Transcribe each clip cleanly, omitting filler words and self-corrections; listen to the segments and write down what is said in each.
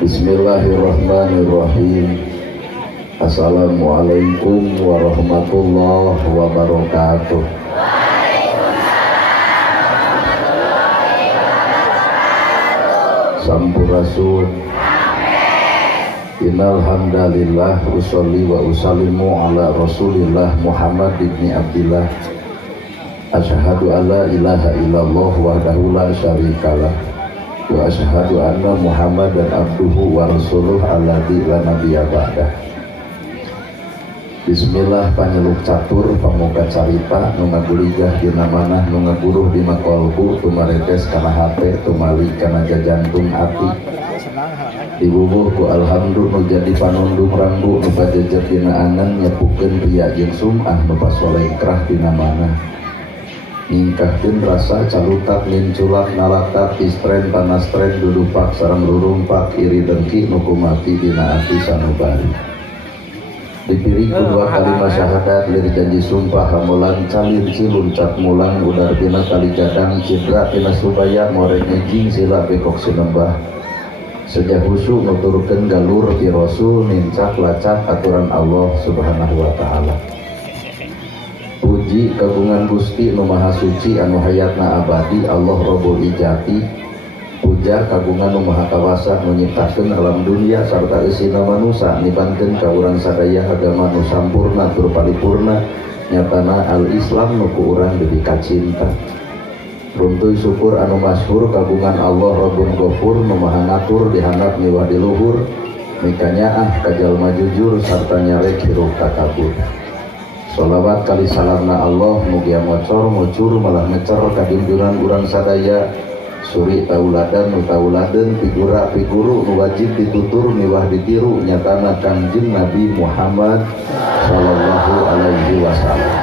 Bismillahirrahmanirrahim. Assalamualaikum warahmatullahi wabarakatuh. Sampurasun. Innal hamdalillah usolli wa usallimu ala Rasulillah Muhammad ibni Abdillah. Asyhadu an la ilaha illallah wahdahu la syarikalah wa asyhadu anna Muhammadan abduhu wa rasuluh alladzi la nabiyya ba'dah. Bismillah panyeluk catur pamuka carita nu ngaguligah dina manah nu ngaguruh di makolbu tumaretes kana hate tumali kana jajantung ati dibubuh ku alhamdulillah nu jadi panundung rambu nu pajejer dina angan nyepukeun riya jeung sumah nu pasolekrah dina manah ningkahkeun rasa calutak linculak nalatak istren panastren dudupak sareng lurumpak iri dengki nu kumati dina ati sanubari dipiri kedua kalimat syahadat lir janji sumpah hamulan calir cilun cat mulan udar dina kali gadang cidra dina subaya moreng ngejing sila bekok sinembah sejak husu nuturkeun galur ti rasul nincak lacak aturan Allah subhanahu wa ta'ala. Puji kagungan Gusti nu maha suci anu hayatna abadi Allah Rabbul Ijati. Puja kagungan nu maha kawasa nu nyiptakeun alam dunia sarta eusina manusa nibankeun ka urang sadaya agama nu sampurna tur paripurna nyatana al-Islam nu ku urang deui kacinta. Runtuy syukur anu masyhur kagungan Allah Rabbun Ghafur nu maha ngatur dihandap miwah di luhur mikanyaah ka jalma jujur sarta nyarek hirup takabur. Sholawat kali salamna Allah mugia mocor mucur malah ngecer kadimdunan urang sadaya suri tauladan nu tauladen figura figuru nu wajib ditutur miwah ditiru nyatana Kangjeng Nabi Muhammad sallallahu alaihi wasallam.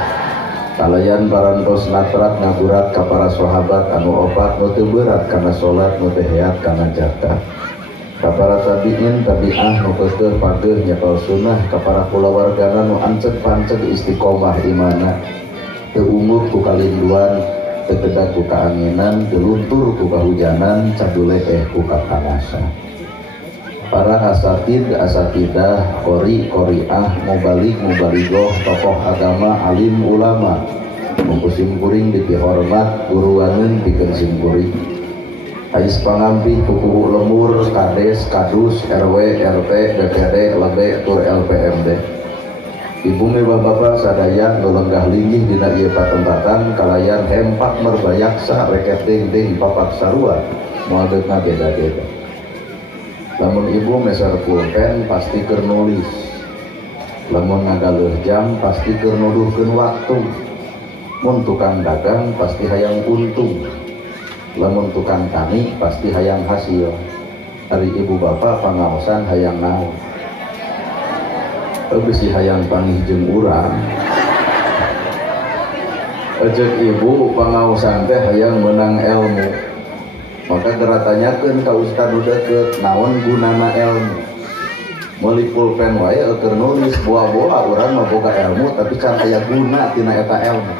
Kalayan parantos natrat ngagurat ka para sahabat anu opat nu teu berat kana salat nu teu heat kana zakat. Ka para tabi'in tabi'ah nu keukeuh pageuh nyapal sunnah ka para kulawargana nu anceg-panceg istiqomah imana teu unggul ku kalinduan teu tedag ku kaanginan teu luntur ku kahujanan cadule ku kapanasan. Para asatidah qori qoriah mubalik mubaligoh tokoh agama alim ulama mungkusim kuring dipihormat guruaneun pikeun simkuring ais pangampi kukuhu lemur kades kadus RW RT DPD LB tur LPMD ibu mewah bapak sadaya nu lenggah linggih dina ieu patempatan kalayan hempak merbayaksa reket ting-ting papak sarua moal deukna beda-beda. Lamun ibu meser pulpen pasti keur nulis, lamun ngagaleuh jam pasti keur nuduhkeun waktu, mun tukang dagang pasti hayang untung, lamun tukang tani pasti hayang hasil. Ari ibu bapak pangaosan hayang naon? Bisi hayang panggih jeung urang. Ejek ibu pangaosan teh hayang menang ilmu. Maka geratanyakeun ka ustad nu deukeut naon gunana ilmu. Meuli pulpen wae keur nulis boa-boa urang mah boga ilmu tapi can aya guna tina eta ilmu.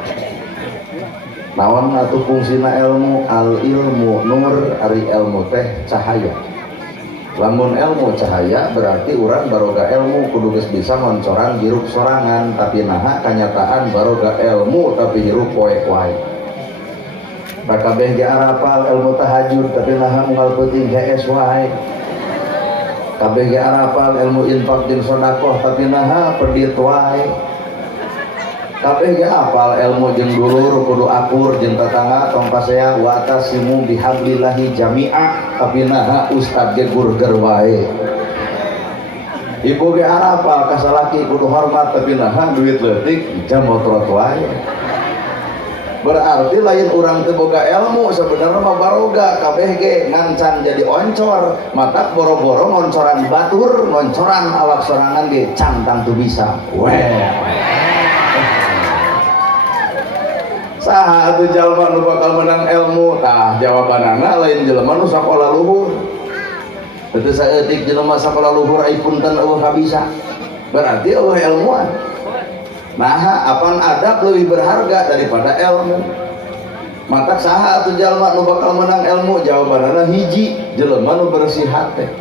Naon atuh fungsina ilmu? Al ilmu nur ari ilmu teh cahaya. Lamun ilmu cahaya berarti urang baroga ilmu kudu geus bisa ngoncoran hirup sorangan tapi naha kanyataan baroga ilmu tapi hirup poek wae. Kabeh ge arapal ilmu tahajud tapi naha unggal peuting GS wae. Kabeh ge arapal ilmu infak jeung sedekah tapi naha pedit wae. Kabeh ge apal ilmu jeung dulur kudu akur jeung tetangga tong pasea wa tasimu bihablillahi jami'a tapi naha ustad ge gurger wae. Ibu ge arapal ka salaki kudu hormat tapi naha duit leutik jamotrot wae. Berarti lain orang teu boga ilmu sebenarnya mah baroga kabeh ge ngancan jadi oncor mata boro-boro ngoncoran batur ngoncoran awak sorangan ge cantang tu bisa weh saha atuh jalma nu bakal menang ilmu tah jawabanana lain jelema nu sakola luhur teu saeutik jelema sakola luhur ai punten eueuh kabisa berarti eueuh ilmuan. Nah, apaan adab lebih berharga daripada ilmu. Mata saha atuh jalma nu bakal menang ilmu? Jawabanana hiji, jelema nu bersih hati.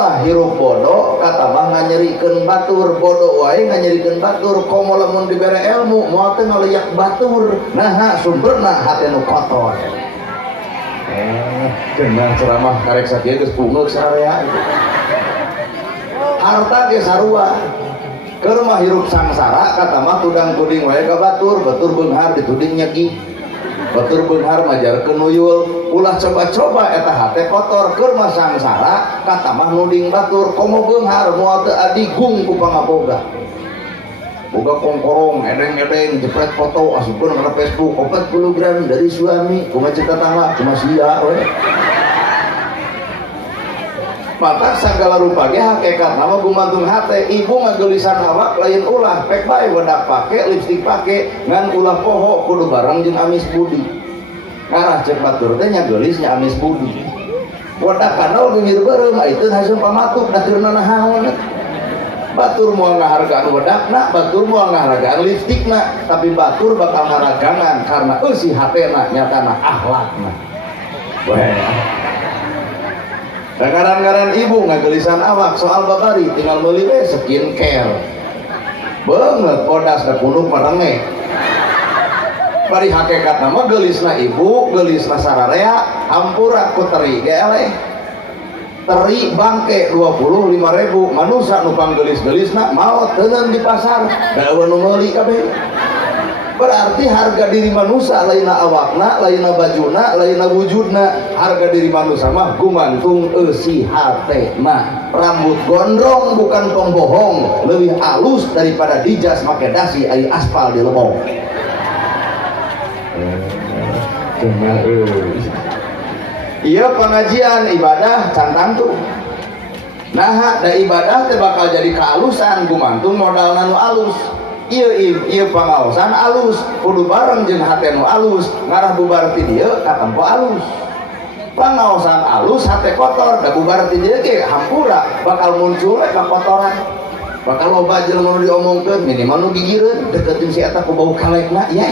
mah hirup bodoh kata mah nganyerikeun batur bodoh wae nganyerikeun batur komo lamun dibere ilmu moal teh ngaliak batur nah sumberna hate nu kotor kenal ceramah karek sakieu geus pungeuk sararea harta ge sarua keur mah hirup sangsara kata mah tudang tuding wae ka batur batur beunghar dituding nyegi batur beunghar majarkeun nuyul ulah coba-coba eta hate kotor keur mah sangsara kata mah nuding batur komo beunghar moal teu adigung ku pangaboga boga kongkorong edeng-edeng jepret foto asupkeun kana Facebook 40 gram dari suami kumaha cita tangga kumaha sia we mata sagala rupa ge hakikat nama gumantung hate ibu ngageulisan awak lain ulah pek bae wedak pake lipstik pake ngan ulah poho kudu bareng jeung amis budi ngarah cek batur teh nya geulis nya amis budi wedak kanal geungir beureum ayeuna hasil pamatuk da keur naon batur moal ngahargaan wedakna batur moal ngahargaan lipstikna tapi batur bakal ngaragangan karena eusi hatena nyatana akhlakna weh ngaran-ngaran ibu ngagelisan awak soal babari tinggal meuli we skincare beungeut podas da punuk marengeh bari hakikat nama gelisna ibu gelisna sararea hampura ku teri ge eleh teri bangke 25.000 manusia nu panggelis-gelisna maot teuneung di pasar da eueuh nu meuli kabeh berarti harga diri manusia lainna awakna lainna bajuna lainna wujudna harga diri manusia mah gumantung eusi hatena rambut gondrong bukan pembohong lebih halus daripada dijas make dasi aya aspal di lebong iya pengajian ibadah cantang tuh nah da ibadah teh bakal jadi kehalusan gumantung modal nu alus iya pangaosan alus kudu bareng jeung hate nu alus ngarah bubar ti dieu katempo alus pangaosan alus hate kotor da bubar ti dieu ge hampura bakal muncul kakotoran bakal loba jelema nu diomongkeun minimal nu gigireun deketin si eta ku bau kalekna ya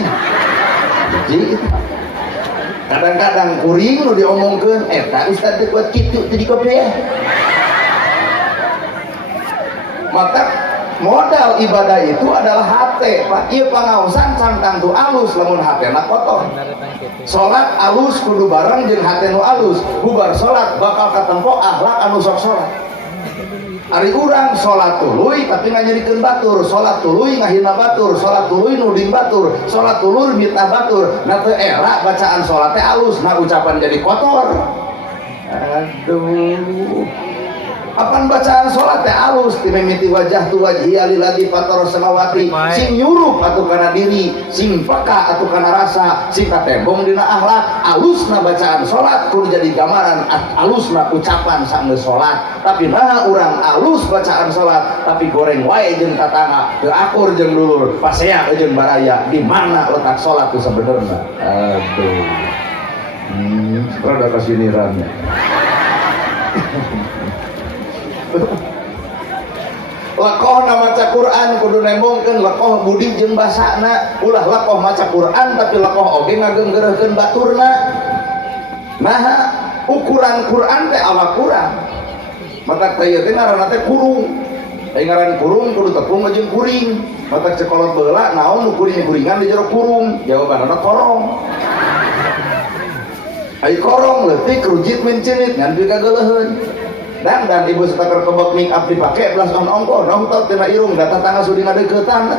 jadi kadang-kadang kuring nu diomongkeun eta ustad teh kuat kitu teh di kopi ya maka modal ibadah itu adalah hate pak ieu pangaosan cangkang tu alus lamun hatena kotor salat alus kudu bareng jeung hate nu alus bubar salat bakal katempo akhlak anu sok salat ari urang salat tuluy tapi nganyerikeun batur salat tuluy ngahina batur salat tuluy nuding batur salat tuluy mitna batur na teu era bacaan salat teh alus na ucapan jadi kotor aduh apan bacaan sholat teh alus timimiti wajah tu wajhi aliladi fatar samawati sing nyurup atuh kana diri sing peka atuh kana rasa sing katembong dina akhlak alusna bacaan sholat kudu jadi gambaran alusna ucapan sanggeus sholat tapi nah urang alus bacaan sholat tapi goreng wae jeung tatangga teu akur jeung dulur pasea jeung baraya di mana letak sholat itu sebenarnya aduh rada kasinirannya lakoh na maca Quran kudu nembongkeun lakoh budi jeung basana ulah lakoh maca Quran tapi lakoh oge ngageunggeureurkeun baturna nah ukuran Quran teh awak kurang mata teh teh ngaranna teh kurung aya ngaran kurung kudu tepung jeung kuring mata cekolot beula naon nu kuring-kuringan di jero kurung jawabanna korong ai korong leutik rujit mencenit ngan pieu kageuleuheun dan ibu setakar kebak make up dipake belas ongko nonton tina irung data tangga sudi ngadeuketan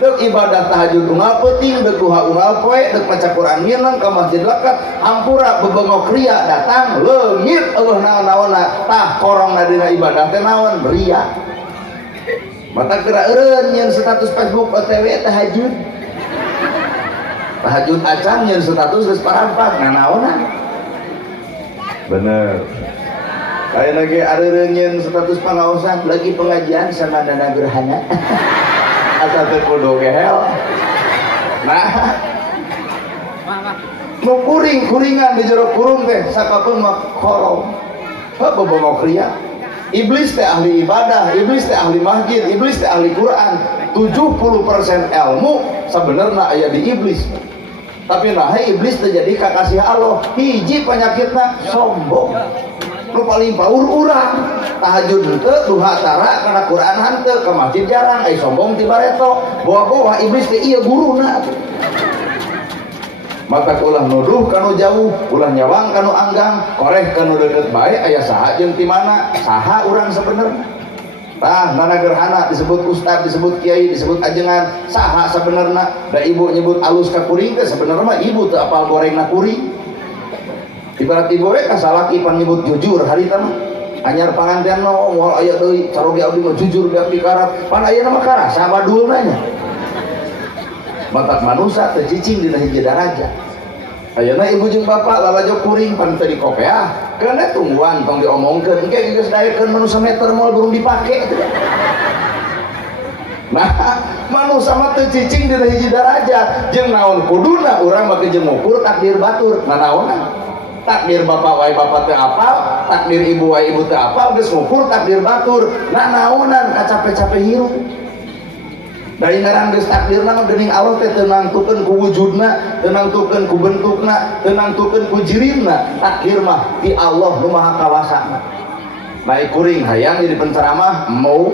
dek ibadah tahajud unggal peuting dek duha unggal poe dek maca Quran minang ka masjid lekat hampura bebengok ria datang leungit eueuh naon-naonna tah korongna dina ibadah teh naon ria mata kira eureun nyeun status Facebook OTW tahajud acan nyeun status geus parampak naonan bener kayak lagi ada renyen status pengawasan lagi pengajian sama dana gerhana asal terkudo gehel nah nu kuringan di jero kurung teh sakapeung mah korong bebongok ria iblis teh ahli ibadah iblis teh ahli masjid iblis teh ahli Quran 70% ilmu sebenarnya aya di iblis tapi nah iblis terjadi kakasih Allah hiji penyakitna sombong nu paling paur urang tahajud henteu duha tara kana Quran henteu ke masjid jarang ai sombong ti bareto bawa-bawa iblis teh ieu guruna maka ulah nuduh kanu jauh ulah nyawang kanu anggang koreh kanu deukeut bae aya saha jeung ti mana saha urang sabenerna tah nana gerhana disebut ustad disebut kiai disebut ajengan saha sabenerna da ibu nyebut alus ka kuring teh sabenerna mah ibu teu apal gorengna kuring ibarat ibu we kasalaki pan nyebut jujur harita mah anyar panganten no moal aya deui caroge abdi mah jujur beak dikarap pan ayeuna mah karasa badulna nya bapak manusia tercicing dina hiji daraja ayeuna ibu jeung bapak lalajo kuring pan teu dikopeah keuna tungguan tong diomongkeun engke geus daekeun manusia meter moal burung dipake nah manusia mah tercicing dina hiji daraja jeung naon kuduna urang mah jeung ngukur takdir batur nanaonna takdir bapak wae bapak teu apal takdir ibu wae ibu teu apal geus ngukur takdir batur naonan kacape-cape hirup dari ngaran geus takdirna mah geuning Allah teh teu nangtukeun ku wujudna teu nangtukeun ku bentukna teu nangtukeun ku jirimna takdir mah ti Allah nu maha kawasa baik kuring hayang jadi penceramah mau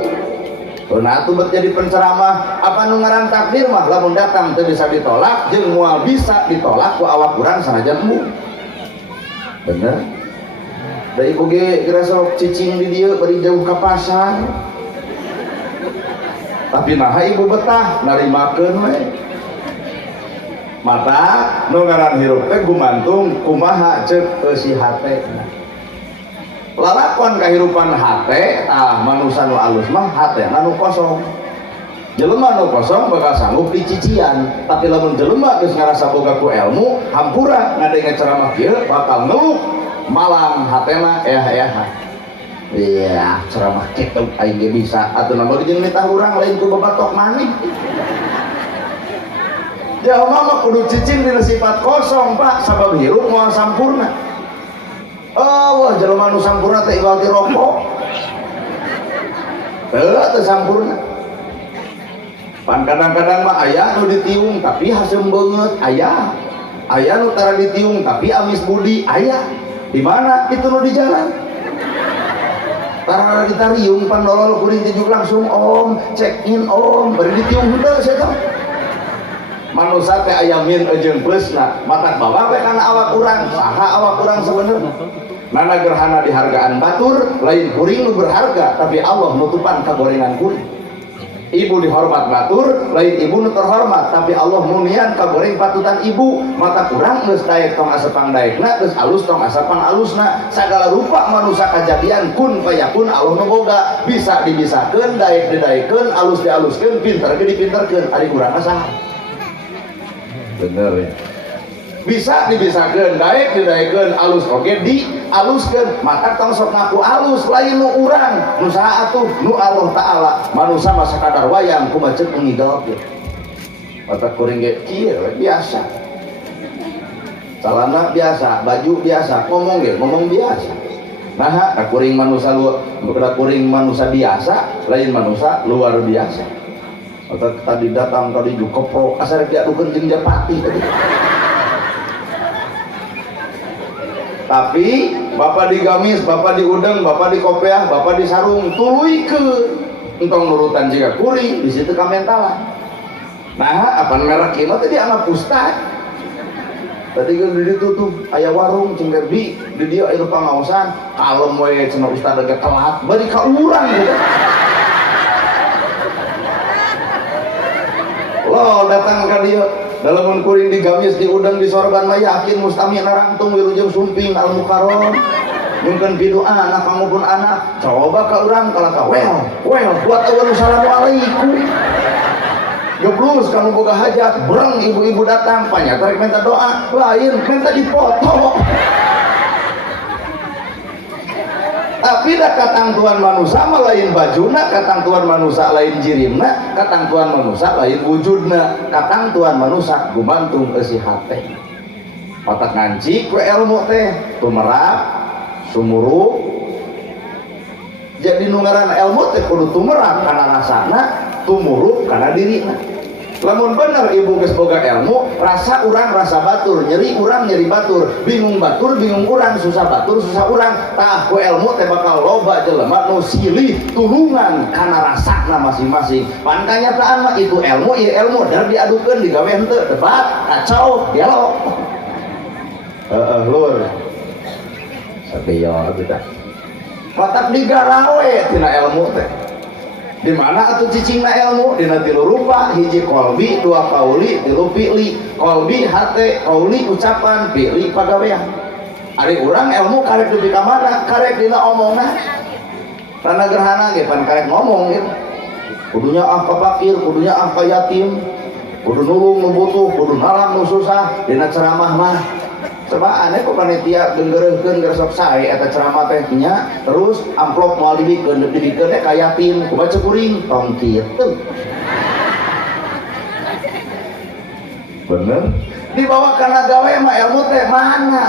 nah atuh bet jadi penceramah apa nu ngaran takdir mah lamun datang teu bisa ditolak jeung moal bisa ditolak ku awak urang sanajan embung bener da ibu ge geura sok cicing di dieu bari jauh ka pasar tapi naha ibu betah narimakeun we mata nu ngaran hirup teh gumantung kumaha ceuk eusi hate lalakon kahirupan hate tah manusia nu alus mah hatena nu kosong jelema nu kosong bakal sanggup dicician tapi lamun jelema geus ngarasa boga ku ilmu hampura ngadenge ceramah kieu bakal ngeluh malang hatena iya ceramah kitu aing ge bisa atuh namun jeung nitah urang lain ku babatok maneh jalma mah kudu cicing dina sifat kosong Pak sabab hirup moal sampurna wah jalma nu sampurna teh iwal ti rokok teu sampurna pan kadang-kadang mah aya nu ditiung tapi haseum beungeut aya nu tara ditiung tapi amis budi aya di mana itu nu di jalan tara ditariung pan nolol kuring tijuk langsung om check in om bari ditiung henteu saya manusia teh aya min jeung plusna matak bawa we kana awak urang saha awak urang sabenerna nana gerhana dihargaan batur lain kuring nu berharga tapi Allah nutupan kagorengan kuring ibu dihormat batur lain ibu nu terhormat tapi Allah munian kagoreng patutan ibu mata kurang geus daek tong asepang daekna geus alus tong asepang alusna sagala rupa manusia kajadian kun fayakun Allah nu boga bisa dibisakeun daek didaekeun alus dialuskeun pinter ge dipinterkeun ari urang saha bener ya bisa dibisakeun daek didaekeun alus oge dialuskeun maka tong sok ngaku alus lain nu urang nu saha atuh nu Allah taala manusia mah sakadar wayang kumaha ceuk ngidol otak kuring ge kieu biasa celana biasa baju biasa ngomong biasa nah kuring manusia kuring manusia biasa lain manusia luar biasa otak tadi datang tadi jukopro asal dia dukeun jeung japati tadi tapi bapak di gamis, bapak di udeng, bapak di kopiah, bapak di sarung tuluikeun entong nurutan jiga kuring di situ kamentalan nah apa merek ieu tadi anak ustad tadi geus ditutup aya warung jeung di dieu aya pangaosan kalem we cenah ustad ge telat bari ka urang gitu lo datang ka dieu dalam kuring di gamis di udang di sorban mah yakin mustami narangtung wilujeng sumping al mukarom mungkin bidu anak pangupun anak coba ka urang kalaka well buat eueun assalamualaikum geblus kamu boga hajat breng ibu-ibu datang panya tarik minta doa lain minta dipoto tapi dah katangtuan manusia mah lain bajuna katangtuan manusia lain jirimna katangtuan manusia lain wujudna katangtuan manusia gumantung eusi hate otak nganci ku ilmu teh tumerap sumurup jadi nu ngaran ilmu teh kudu tumerap kana rasana tumurup kana dirina Lamun bener ibu geus boga ilmu, rasa urang rasa batur, nyeri urang nyeri batur, bingung urang, susah batur susah urang. Tah ku ilmu teh bakal loba jelema nu silih tulungan kana rasana masing-masing. Pan kanyataan mah itu ilmu ieu ilmu dar diadukeun digawe henteu debat, kacau, dialog. Lur. Sabeyo kita. Matak digarawe tina ilmu teh. Di mana atuh cicingna ilmu? Dina 3 rupa, hiji kolbi, 2 kauli, 3 fi'li. Kolbi hate, kauli ucapan, fi'li pagawean. Ari urang ilmu karek dupi ka mana? Karek dina omongna. Karena gerhana ge pan karek ngomong gitu. Kudunya ah ka fakir, kudunya ah ka yatim, kudu nulung nu butuh, kudu nalang nu susah. Dina ceramah mah coba aneh kok panitia genggereuhkeun gersok sae eta ceramah teh nya, terus amplop moal dibikeun teh ka yatim kumaha cekuring tong kitu. Bener dibawa kana gawe mah ilmu teh mana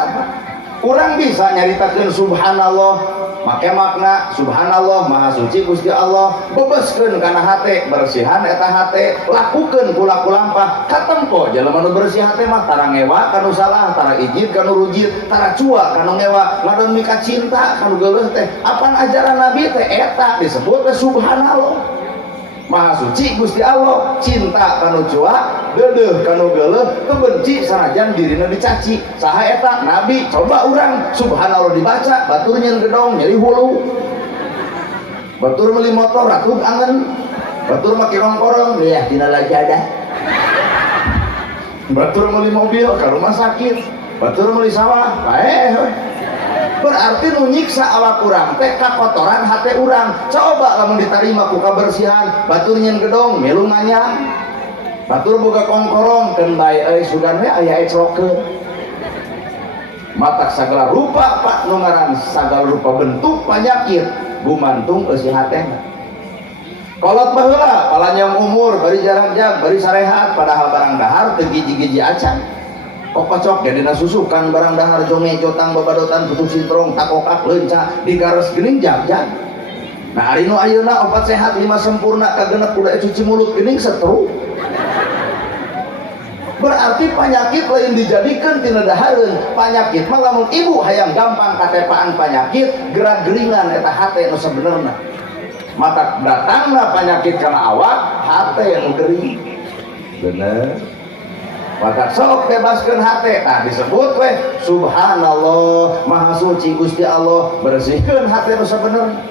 urang bisa nyaritakeun subhanallah make makna subhanallah maha suci Gusti Allah, bebeskeun kana hate, bersihan eta hate, lakukeun kulaku lampah katempo jelema nu bersih hate mah tara ngewa kanu salah, tara ijid kanu rujit, tara cua kanu ngewa, ngadon mika cinta kanu geuleuh teh. Apan ajaran Nabi teh eta disebut teh subhanallah. Maha suci Gusti Allah, cinta kanu cua, deudeuh kanu geuleuh, teu benci sanajan dirina dicaci. Saha eta? Nabi. Coba urang subhanallah dibaca, batur nyeun gedong nyeri hulu. Batur meuli motor ratug angen. Batur make rongkorong liah dina lajadah. Batur meuli mobil ka rumah sakit. Batur meuli sawah, bae. Berarti nu nyiksa awak urang teh kakotoran hate urang. Coba lamun ditarima ku kabersihan, batur nyeun gedong melu nganyang. Batur boga kongkorong keun bae euy sugan we aya ecrokeun. Matak sagala rupa pak nu ngaran sagala rupa bentuk penyakit gumantung eusi hatena. Kolot baheula palanyong umur bari jarang-jarang bari sarehat padahal barang dahar teu giji-giji acan. Kocok jadi nasusukan barang dahar jonge jotang babadotan putus sintrong takokak leunca digares geuning jag-jag. Nah ari nu ayeuna 4 sehat 5 sempurna kagenep kudu cuci mulut geuning setru. Berarti penyakit lain dijadikeun tina dahareun. Penyakit mah lamun ibu hayang gampang katepaan penyakit gerak-geringan eta hate nu sabenerna. Maka datangna penyakit kana awak hate nu gering. Bener. Maka sok bebaskeun hate, nah disebut we subhanallah maha suci Gusti Allah, bersihkeun hate nu sabenerna.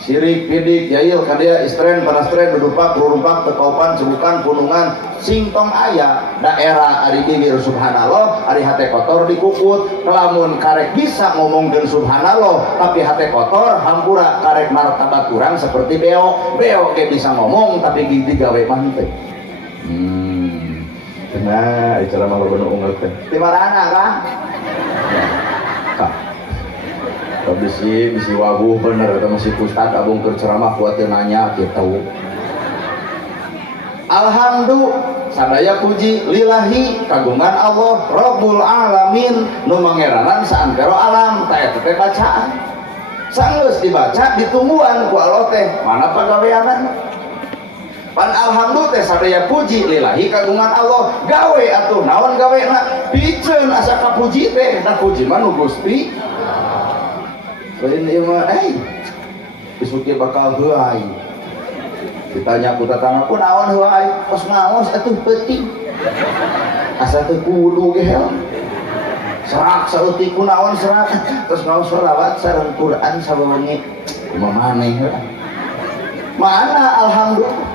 Sirik pidik yail kadia istren panastren dudupak rurumpak tekaupan cebukan punungan singtong aya daerah ari gigir subhanallah ari hate kotor dikukut. Kelamun karek bisa ngomongkeun subhanallah tapi hate kotor hampura karek martabat urang seperti beo ge bisa ngomong tapi gigi gawe mah teh. Nah, icara mah bener unggal teh. Di marana Kang? Kak. Bisi wabuh bener eta masih ustad abung keur ceramah kuat teu nanya kitu. Alhamdulillah sadaya puji lillahi kagungan Allah Rabbul Alamin nu mangeranan saantero alam ta eta teh bacaan. Sanggeus dibaca ditungguan ku Allah teh mana pagaweanana. Pan alhamdulillah teh sadaya puji lillahi kagungan Allah gawe atuh naon gawena piceun asa kapuji teh da puji mah nu Gusti lain ieu mah besok ge bakal heuai ditanya ku tatangga ku naon heuai tos ngaos atuh peuting asa teu kudu ge hel serak saeutik ku naon serak tos ngaos selawat sareng Quran sabawengi kumaha maneh mana alhamdulillah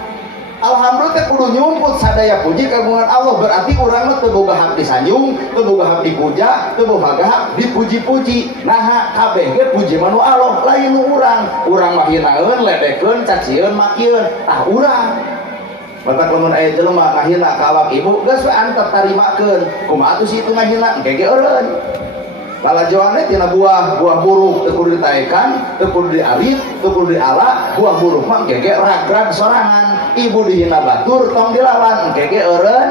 teh kudu nyumput sadaya puji kagungan Allah. Berarti urang mah teu boga hak disanjung, teu boga hak dipuja, teu boga hak dipuji-puji. Nah kabeh ge puji mah nu Allah lain nu urang. Urang mah hinaeun, ledekeun, cacieun, makieun. Tah urang batak lamun aya jelema ngahina ka awak ibu geus we antep tarimakeun. Kumaha atuh situ ngahina engke ge eureun. Palajoannya tina buah buruk teu kudu ditaekan, teu kudu dialit, teu kudu diala. Buah buruk mah engke ragrag sorangan. Ibu dihina batur tong dilawan engke eureun.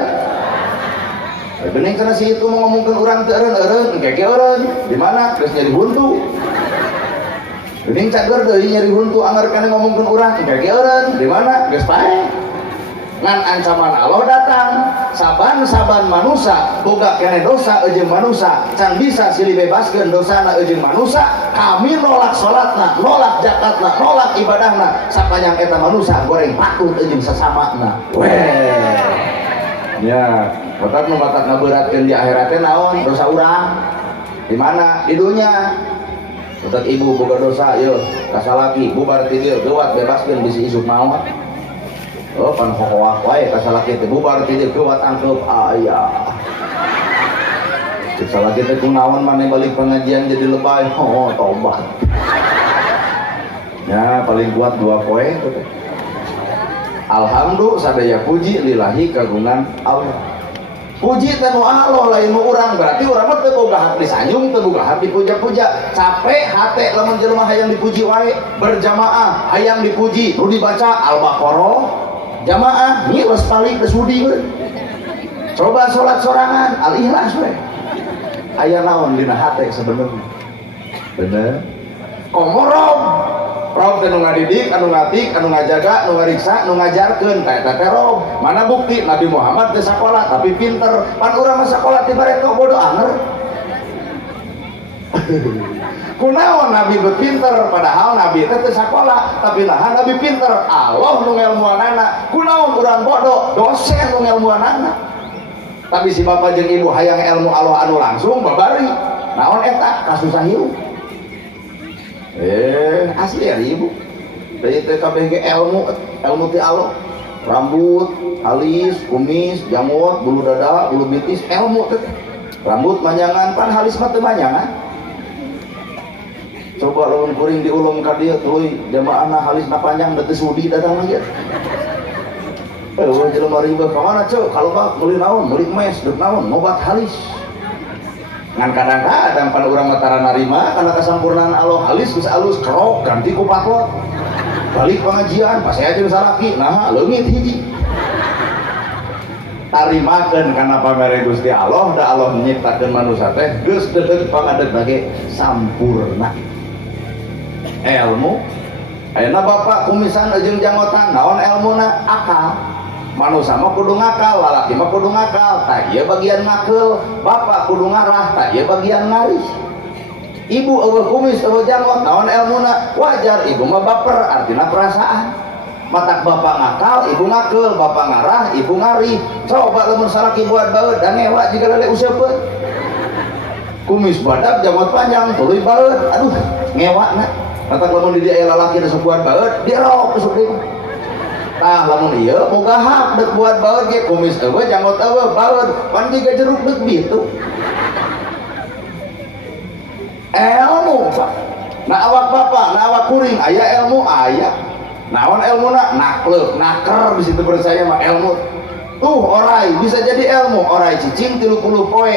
Bening kana si itu mau ngomongkeun urang teu eureun engke eureun. Di mana geus nyeri huntu. Bening cager deui nyeri huntu anger kana ngomongkeun urang engke eureun. Di mana geus pae. ngan ancaman Allah datang. Saban-saban manusia boga kene dosa jeung manusia can bisa silih bebaskeun dosana jeung manusia. Kami nolak salatna, nolak zakatna, nolak ibadahna sapanjang eta manusia goreng patut jeung sasamana. Weh ya batak nu batak ngaberatkeun di akhirat teh naon dosa urang di mana di dunia. Batak ibu boga dosa yeuh ka salaki bubar ti dieu geuwat bebaskeun bisi isuk maot. Oh pan hokoak wae ka salaki teh bubar ti dieu geuwat angkeup aya. Cek salaki teh kunaon maneh balik pengajian jadi lebay. Oh tobat. Ya paling kuat 2 poe teh. Alhamdulillah sadaya puji lillahi kagungan Allah. Puji teh nu Allah lain nu urang, berarti urang mah teu boga hati sanjung, teu boga hati puja-puja. Capek hate lamun jelema hayang dipuji wae, berjamaah hayang dipuji, nu dibaca Al-Baqarah jamaah, nya geus balik geus hudi we. Coba salat sorangan Al-Ikhlas we. Aya naon dina hate sebenarnya? Bener. Komorom rob teh nu ngadidik, anu ngatik, anu ngajaga, nu ngariksa, nu ngajarkeun ka eta teh rob. Mana bukti Nabi Muhammad teh sakola tapi pinter. Pan urang mah sakola ti bare tok bodo anger. Kunaon Nabi pinter padahal Nabi teh teu sakola tapi nahan Nabi pinter. Allah nu ngelmuanana. Kunaon urang bodoh, dosen nu ngelmuanana. Tapi si bapak jeung ibu hayang ilmu Allah anu langsung babari. Naon eta kasusah hirup. Asli ya ibu dari TKBG ilmu ti Allah rambut, halis, kumis, janggut, bulu dada, bulu betis ilmu teh rambut manjangan pan halis mah teu manjangan. Coba lawan kuring diulung ka dieu tuluy jamaahna halisna panjang da teu sudi datang lagi. Wah jelema riba ka mana ceu kalau bak meuli naon meuli emas deuk naon ngobat halis. Ngan kadang-kadang pada urang matara narima karena kesampurnaan Allah halis geus alus kerok ganti ku patlot balik pengajian pas saya jeung salaki nah leungit hiji tarimakeun kana pamere Gusti Allah da Allah nyiptakeun manusia teh geus deuk pangadeg bage sampurna ilmu ayeuna bapak kumisan jeung janggotan naon ilmuna akal. Manusia mah kudu ngakal, lalaki mah kudu ngakal, tak ieu bagian ngakal, bapak kudu ngarah, tak ieu bagian ngaris. Ibu eueuh kumis eueuh janggot, naon ilmuna? Wajar, ibu mah baper, artina perasaan. Matak bapak ngakal, ibu ngakal, bapak ngarah, ibu ngari. Coba lamun salaki buat baeud, da ngewa jiga lele useupeun. Kumis badak, janggot panjang, tuluy baeud, aduh, ngewa na. Matak lamun di dia lalaki nu sok buat baeud, dirok tusuk deui. Tah lamun ieu boga hak deuk buat baeud ge kumis eueuh janggot eueuh baeud pan jiga jeruk deuk bitu. Ilmu Pak. Na awak bapak, na awak kuring aya ilmu aya. Naon ilmuna? Nakleuh, naker di situ percaya mah ilmu. Tuh orai bisa jadi ilmu, orai cicing 30 poe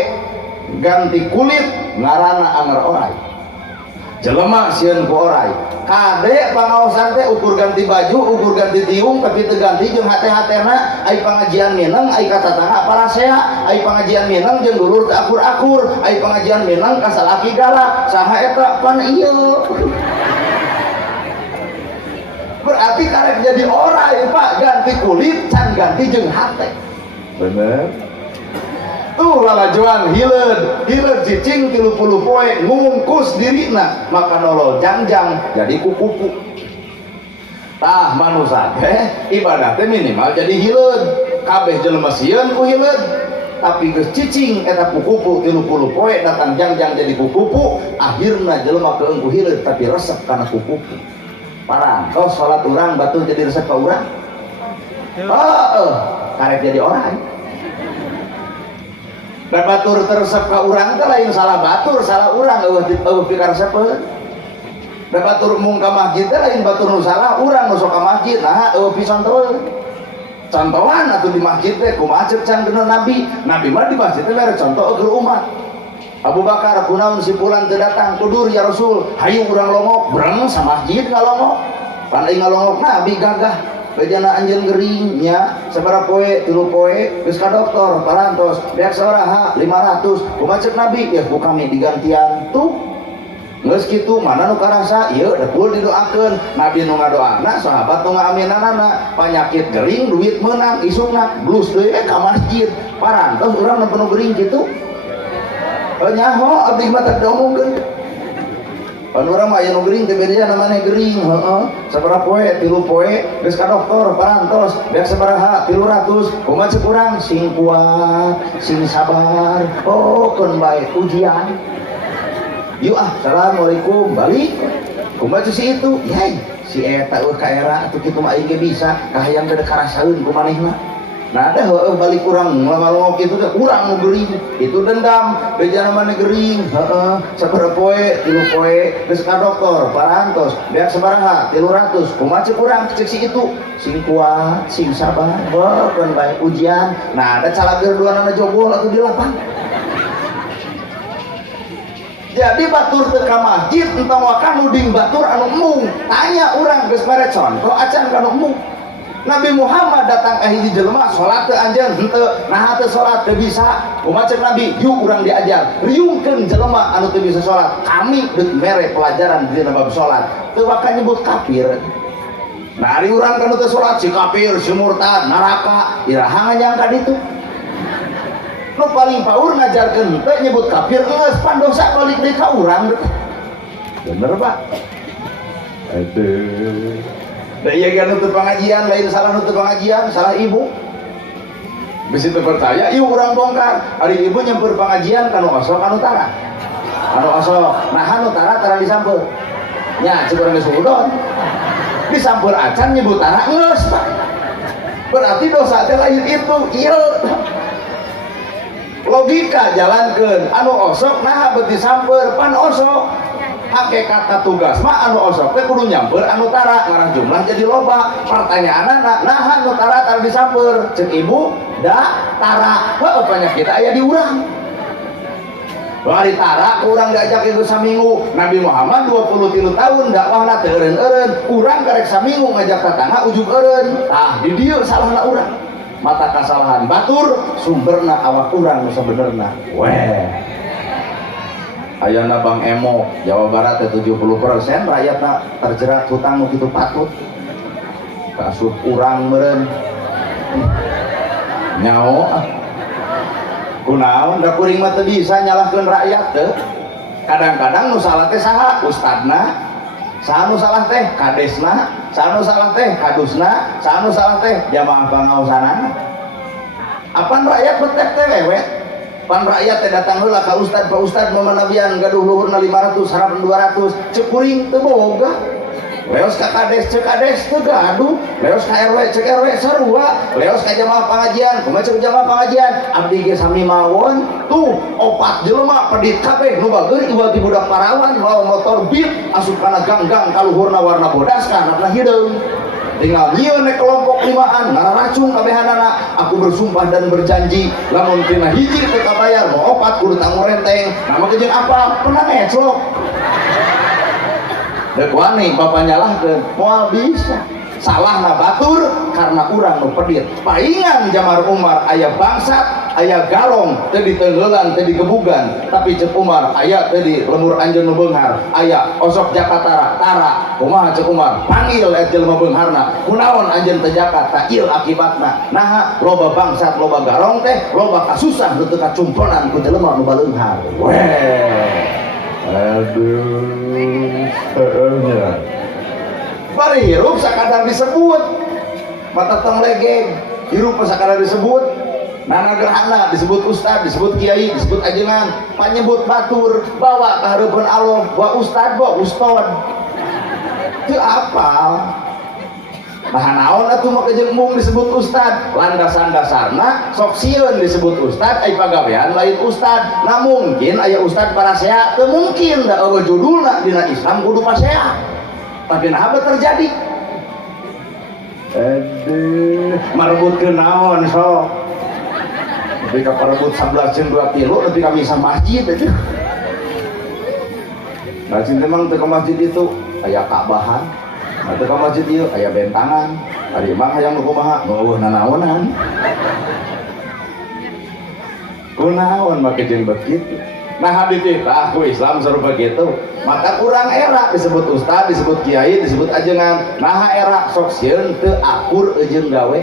ganti kulit ngaranna anger orai. Jelema sieun ku orai. Kade pangaosan teh ukur ganti baju, ukur ganti tiung tapi teu ganti jeung hate-hatena ai pangajian mineng, ai katatangga parasea, ai pangajian mineng jeung dulur teu akur-akur, ai pangajian mineng ka salaki galak. Saha eta pan ieu. Berarti karek jadi orai Pak, ganti kulit can ganti jeung hate. Bener. Tuh lalajuan hileud cicing 30 poe ngungkus dirina maka nolol jangjang jadi kukupu. Tah manusia teh ibadah teh minimal jadi hileud kabeh jelema sieun ku hileud tapi geus cicing eta kukupu 30 poe datang jangjang jadi kukupu akhirna jelema keung ku hileud tapi resep kana kukupu. Parang tos salat urang batu jadi resep ka urang. Karek jadi orang. Batur teresep ka urang teh lain salah batur, salah urang eueuh pikaresepeun. Batur mung ka masjid teh lain batur nu salah urang nu sok ka masjid. Nah, eueuh pisan teuing. Contohan atuh di masjid teh kumaha ceuk can bener Nabi. Nabi mah di masjid teh mere contoh keur umat. Abu Bakar kunaon si fulan teu datang kudur ya Rasul. Hayu urang longok, breng sa masjid ngalongok. Pan aing ngalongok Nabi gagah. Bejana anjeun geringnya sabaraha poe 3 poe geus ka dokter parantos beak sabaraha 500 kumaha ceuk Nabi ya ku kami digantian tuh geus geus kitu mana nu karasa ieu dekul didoakeun nabi nu ngadoana sahabat nu ngaaminanana penyakit gering duit meunang isukna blus deui ka masjid parantos urang nu penuh gering kitu nyaho abdi mah teh diomongkeun pan urang mah aya nu gering teh beda namanya gering sabaraha poe 3 poe geus ka dokter parantos beak sabaraha 300 kumaha ceuk urang sing kuat sing sabar keun bae ujian yuk assalamualaikum balik kumaha si itu yai si eta ka era atuh kitu mah aing ge bisa kahayang beda karasaeun ku manehna nah ada balik kurang ngalongok itu teh kurang nu gering itu dendam bejana mana gering sabaraha poe 3 poe geus ka dokter parantos beak sabaraha 300 kumaha ceuk urang cek si itu sing kuat sing sabar keun bae ujian nah ada calageur duanana jogol atuh di lapang jadi batur teu ka masjid entong wakan nuding batur anu mung tanya urang geus mere contoh acan kanu mung Nabi Muhammad datang ke hiji jelema salat teu anjeun henteu naha teu salat teu bisa kumaha ceuk Nabi yuk urang diajar riungkeun jelema anu teu bisa salat kami deuk mere pelajaran dina bab salat teu waka nyebut kafir nah ari urang kanu teu salat si kafir si murtad neraka iraha ngajang ka ditu nu paling paur ngajarkeun teh nyebut kafir geus pan dosa balik deui ka urang bener Pak aduh da ieu kan nutup pengajian lain salah nutup pengajian salah ibu bisi teu percaya ieu urang bongkar ari ibu nyempeur pengajian kanu osok anu tara nah anu tara disampeur nya ceuk urang geus udon disampeur acan nyebut tara geus Pak berarti dosa teh lain itu ieu logika jalankeun anu osok nah beuti sampeur pan osok hakikat tugas mah anu osok teh kudu nyamper anu tara ngarah jumlah jadi loba pertanyaanna naha anu tara disamper ceuk ibu da tara heuh penyakit aya di urang bari tara urang diajak itu saminggu Nabi Muhammad 23 tahun dakwahna teu eureun-eureun urang karek saminggu ngajak tetangga ujug eureun di dieu salahna urang mata kasalahan batur sumberna awak urang nu sabenerna weh ayana Bang Emo Jawa Barat 70% rakyatna terjerat hutang nu kitu patut kasut urang meureun nyaho kunaon da kuring mah teu bisa nyalahkeun rakyat teu kadang-kadang nu salah teh saha ustadna saha nu salah teh kadesna saha nu salah teh kadusna saha nu salah teh jamaah pangaosanana apan rakyat betek teh wewet pan rakyat teh datang heula ka ustad pak ustad mamanabian gaduh luhurna 500 harapan 200 ceuk kuring teu boga leos ka kades ceuk kades teu gaduh leos ka RW ceuk RW sarua leos ka jamaah pengajian kumaha ceuk jamaah pengajian abdi ge sami mawon tuh 4 jelema pedit kabeh nu bageun iwal ti budak parawan bawa motor Beat asup kana gang-gang kaluhurna warna bodas ka harapna hideung tinggal nyieun kelompok limaan nararacung kabehanana aku bersumpah dan berjanji lamun tina hiji teu kabayar mau 4 kudu tanggung renteng nama kejeun apa penang eclok deuk wani bapak nyalahkeun moal bisa salahna batur karena urang nu pedit paingan Jamar Umar aya bangsat aya galong teu diteungeulan teu digebugan tapi ceuk Umar aya teu di lemur anjeun nu beunghar aya osok jakatara tara kumaha ceuk Umar panggil eta jelema beungharna kunaon anjeun teu jakat ta ieu akibatna naha loba bangsat loba galong teh loba kasusah teu kacumponan ku jelema nu baleunghar weh aduh heueuhnya bari hirup sakadar disebut mata tong legeng hirup sakadar disebut nana gerhana disebut ustad disebut kiai disebut ajengan panyebut batur bawa ka hareupeun Allah bawa ustad bawa ustad teu apal nah naon atuh mah kejeung mung disebut ustad landasan dasarna sok sieun disebut ustad ai pagawean lain ustad nah mungkin aya ustad parasea teu mungkin da eueuh judulna dina Islam kudu pasea tapi nah apa terjadi aduh marebutkeun naon sok tapi ka parebut 11 jeung 2 kilo tapi ka bisa masjid aja nah cinta memang teu ka masjid itu aya Ka'bahan teu ka masjid ieu aya bentangan ari mah hayang nu kumaha nu eueuh nanaonan kunaon make jeung begitu Nah dititah ku Islam serupa gitu, maka kurang era disebut ustad, disebut kiai, disebut ajengan. Nah era sok sieun teu akur ejeung gawe.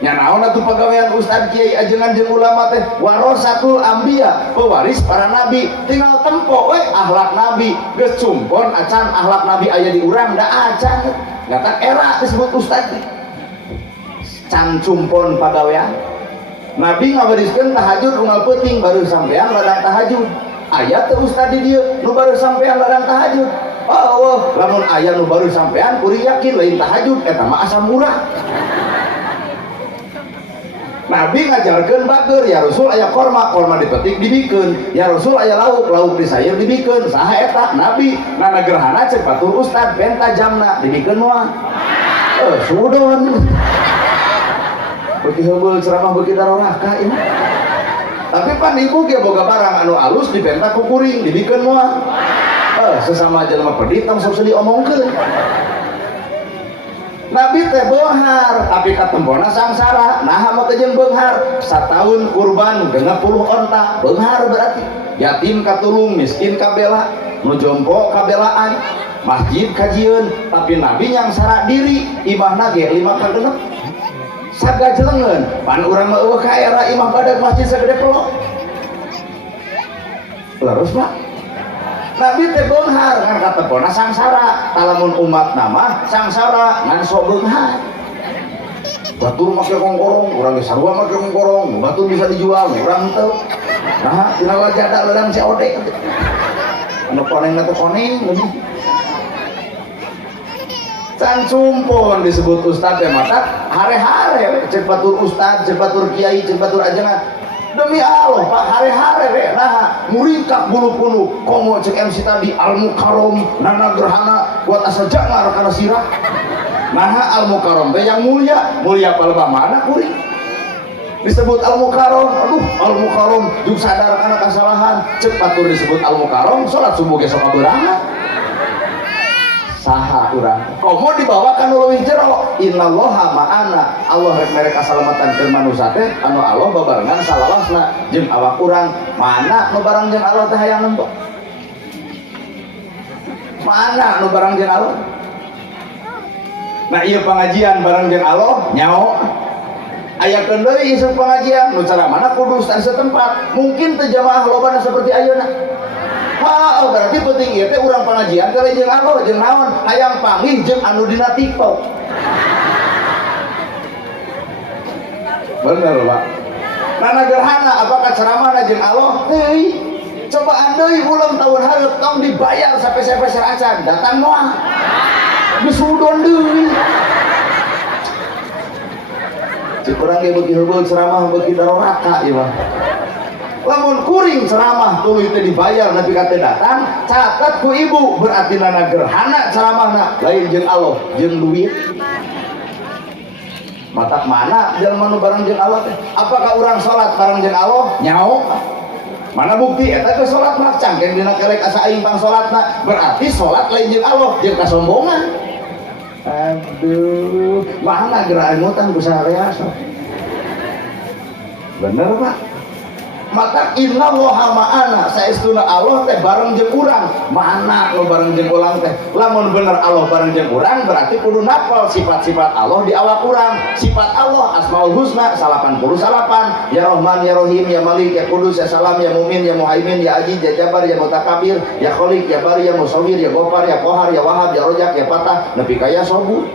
Nya naon atuh pagawean ustad, kiai, ajengan jeung ulama teh? Warasatul anbiya, pewaris para nabi. Tinggal tempo we akhlak nabi, geus cumpon acan akhlak nabi aya di urang da acan. Ngata era disebut ustad. Can cumpon pagawean. Nabi ngabariskeun tahajud unggal peuting baru sampean ladang tahajud. Aya teu ustad di dieu nu baru sampean ladang tahajud. Oh, lamun aya nu baru sampean kuring yakin lain tahajud eta mah asa murah. Nabi ngajarkeun bager, ya Rasul aya korma, korma dipetik dibikeun, ya Rasul aya lauk, lauk disayur dibikeun. Saha eta? Nabi. Nana gerhana cek batur ustad benta jamna dibikeun moal. Sudon. Beuki heubeuh ceramah beuki daroraka ini. Tapi pan ibu ge boga barang anu alus dibenta ku kuring dibikeun moal. Sesama jelema pedit tong sok diomongkeun. Nabi teh beunghar tapi katempona sangsara. Nah mah teh jeung beunghar sataun kurban 60 onta. Beunghar berarti yatim katulung, miskin kabela, nu jompo kabelaan, masjid kajieun. Tapi Nabi nyangsara diri imahna ge 5 ka 6 sagajelengeun. Pan urang mah eueuh ka era imah badag masjid sagede pelok. Leres Pak. Nabi teh beunghar ngan katepona sangsara. Talamun umat nama sangsara ngan sok beunghar. Batur make kongkorong, urang ge sarua make kongkorong, batur bisa dijual, urang teu. Nah, tina lajada ladang COD. Anu koneng teh koneng. Can cumpon disebut ustad teh mata hare-hare cek batur ustad, cek batur kiai, cek batur ajengan. Demi Allah Pak, hare-hare we nah muringkak bulu-bulu komo cek MC tadi al-mukarrom nana gerhana buat asa jangar kana sirah. Nah al-mukarrom teh yang mulia, mulia palebah mana kuring disebut al-mukarrom. Aduh al-mukarrom jug sadar kana kasalahan, cek batur disebut al-mukarrom salat subuh ge sok abeurang. Saha urang komo dibawakan leuwih jero innallaha ma'ana. Allah rek mere kasalamatan keur manusia teh anu Allah babarengan salawasna jeung awak urang. Mana nu barang jeung Allah teh hayang nempo? Mana nu barang jeung Allah? Nah ieu pengajian barang jeung Allah nyao ayakeun deui ieu pengajian nu cara mana kudu ustad setempat. Mungkin teu jamaah lobana seperti ayeuna. Berarti penting ieu teh urang pengajian teh jeung Allah jeung naon hayang panggih jeung anu dina TikTok. Bener Pak. Nana gerhana apakah ceramahna jeung Allah? Teuing. Cobaan deui ulang tahun hareup tong dibayar sapeser-peser acan datang moal. Geus udon deui. Cik urang ge beuki heubeul ceramah beuki daroraka ieu mah. Lamun kuring ceramah tuluy teh dibayar nepi ka teh datang, catat ku ibu berarti nana gerhana ceramahna lain jeung Allah jeung duit. Matak mana jelema nu bareng jeung Allah teh? Apakah urang salat bareng jeung Allah? Nyao. Mana bukti eta ke salat mah cangkeng dina kelek asa aing pang salatna, berarti salat lain jeung Allah jeung kasombongan. Aduh, mana gerakan mutan ku sareasa. Bener Pak. Maka innallaha ma'ana saestuna Allah teh bareng jeung urang. Mana nu bareng jeung ulang teh? Lamun bener Allah bareng jeung urang berarti kudu napal sifat-sifat Allah di awak urang. Sifat Allah Asmaul Husna 88. Ya Rahman, ya Rahim, ya Malik, ya Qudus, ya Salam, ya Mumin, ya Muhaimin, ya Aziz, ya Jabbar, ya Mutakabir, ya Khaliq, ya Bari, ya Musawwir, ya Ghaffar, ya Qahar, ya Wahhab, ya Rajak, ya Fatah, nepi ka ya Sabur.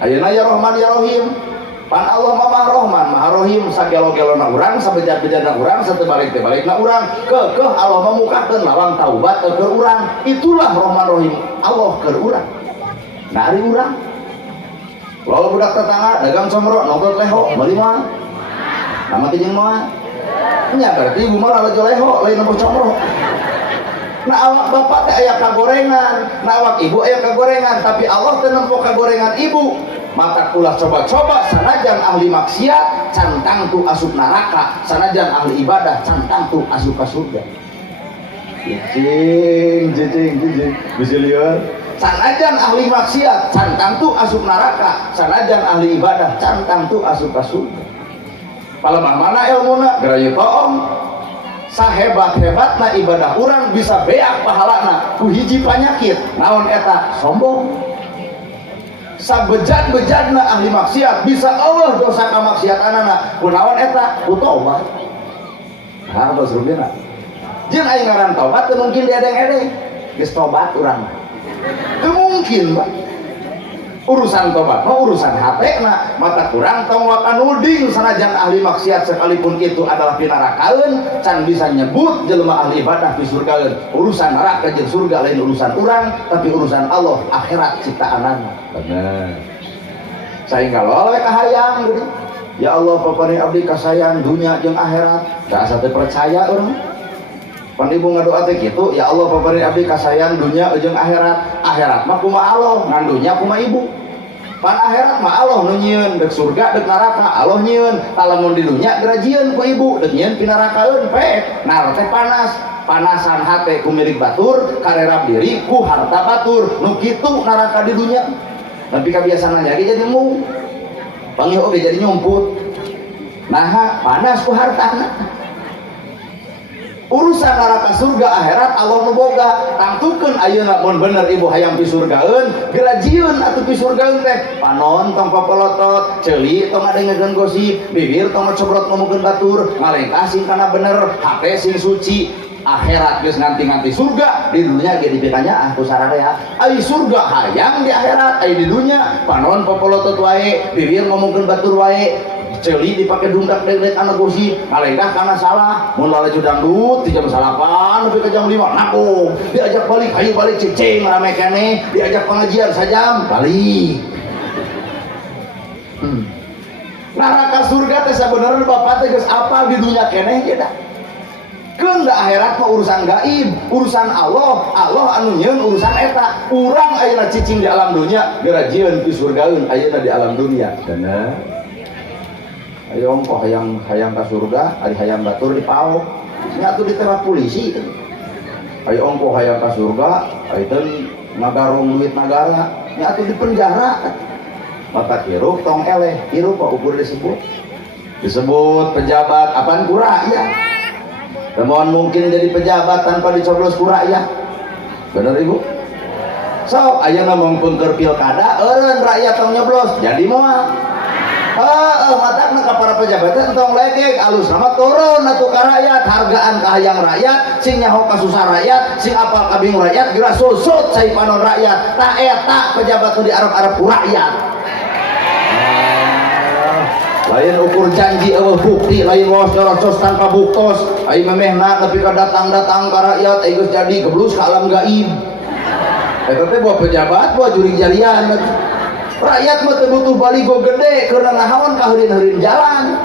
Ayeuna ya Rahman, ya Rahim. Pan Allah Maha Rahman, Maha Rahim, sagelo-gelona urang, sabejat-bejatna urang, satebalik-tebalikna urang. Kekeh Allah memukakeun lawang taubat ke urang. Itulah Rahman Rahim Allah ke urang. Nah ari urang. Lalu budak tetangga dagang comro, nongkrong leho, meuli moal. Nama teh jeung moal. Nya berarti ibu mah lalajo leho, lain nempuh comro. Nah awak bapak teh aya kagorengan, nah awak ibu aya kagorengan, tapi Allah teh nempo kagorengan ibu. Maka ulah coba-coba sanajan ahli maksiat cantang tu asup neraka, sanajan ahli ibadah cantang tu asup ka surga. Jing bisa lieur. Sanajan ahli maksiat cantang tu asup neraka, sanajan ahli ibadah cantang tu asup ka surga. Palemah mana ilmuna? Gerayu toong. sahebat-hebatna ibadah urang bisa beak pahalana ku hiji panyakit naon eta sombong. Sabejat-bejatna ahli maksiat bisa Allah dosa kamaksiatanana ku naon eta ku tobat. Nah bos rubina jeung aing ngaran tobat teu mungkin diedeng-edeng geus tobat urang teu mungkin Pak. Urusan tobat mah urusan hatena mata kurang tong wakanuding sanajan ahli maksiat sekalipun itu adalah pinarakaeun can bisa nyebut jelema ahli ibadah di surgaeun. Urusan neraka jeung surga lain urusan urang tapi urusan Allah akhirat ciptaanana. Bener saing kalau we kahayang geuning ya Allah paparing abdi kasayang dunya jeung akhirat da asa teu percaya urang. Pan ibu ngadoa teh kitu, ya Allah paparing abdi kasayang dunya jeung akhirat. Akhirat mah kumaha Allah, ngan dunya kumaha ibu. Pan akhirat mah Allah nu nyieun, deuk surga deuk neraka Allah nyieun. Talamun di dunya gerajieun ku ibu, deuk nyieun pinarakaeun peek. Nah teh panas, panasan hate ku milik batur, karerap diri ku harta batur. Nu kitu neraka di dunya. Tapi kabiasaan jadi mung. Panggih oge jadi nyumput. Nah, panas ku hartana. Urusan neraka surga akhirat Allah nu boga. Tangtukeun ayeuna mun bener ibu hayang pi surgaeun, gerajieun atuh pi surgaeun teh. Panon tong papolotot, ceuli tong ngadengeun gosip, bibir tong cobrot ngomongkeun batur, malengkah sing kana bener, hate sing suci. Akhirat geus nganti-nganti surga, di dunia ge dipitanya ku sararea. Ai surga hayang di akhirat, ai di dunya panon papolotot wae, bibir ngomongkeun batur wae. Ceuli dipake dungdak dek anak kursi malaikat karena salah mun lalaju dangdut di jam 8 nepi ka jam 5 nakung diajak balik hayu balik cicing rame keneh diajak pengajian sajam balik. Neraka surga teh sabenerna Bapak teh geus apal di dunya keneh ge da. Keun da akhirat mah urusan gaib, urusan Allah, Allah anu nyieun urusan eta. Urang ayeuna cicing di alam dunya gerajieun pi surgaeun ayeuna di alam dunya. Bener. Ayo ongko hayang ka surga, ari hayang batur di paok. Nya atuh ditembak polisi. Ayo ongko hayang ka surga, ayeun ngagarong duit negara, nya atuh di penjara. Mata hirup tong eleh, hirup kok ukur disebut. Disebut pejabat apaan ku rakyat. Temuan mungkin jadi pejabat tanpa dicoblos ku rakyat. Bener Ibu? So, ayeuna mangpun keur pilkada, eureun rakyat tong nyoblos, jadi moal. Matakna ka para pejabat entong legek alus sama turun atuh ka rakyat hargaan ka hayang rakyat sing nyaho ka susah rakyat sing apal ka bingung rakyat geura susut cai panon rakyat ta eta pejabat nu diarep-arep ku rakyat. Lain ukur janji eueuh bukti lain waos nyerocos tanpa buktos ai memehna nepi ka datang-datang ka rakyat ai geus jadi geblus ka alam gaib. Eta teh buat pejabat buat jurig jalian. Rakyat mah teu butuh baligo gede keur ngahaon ka heureun-heureun jalan.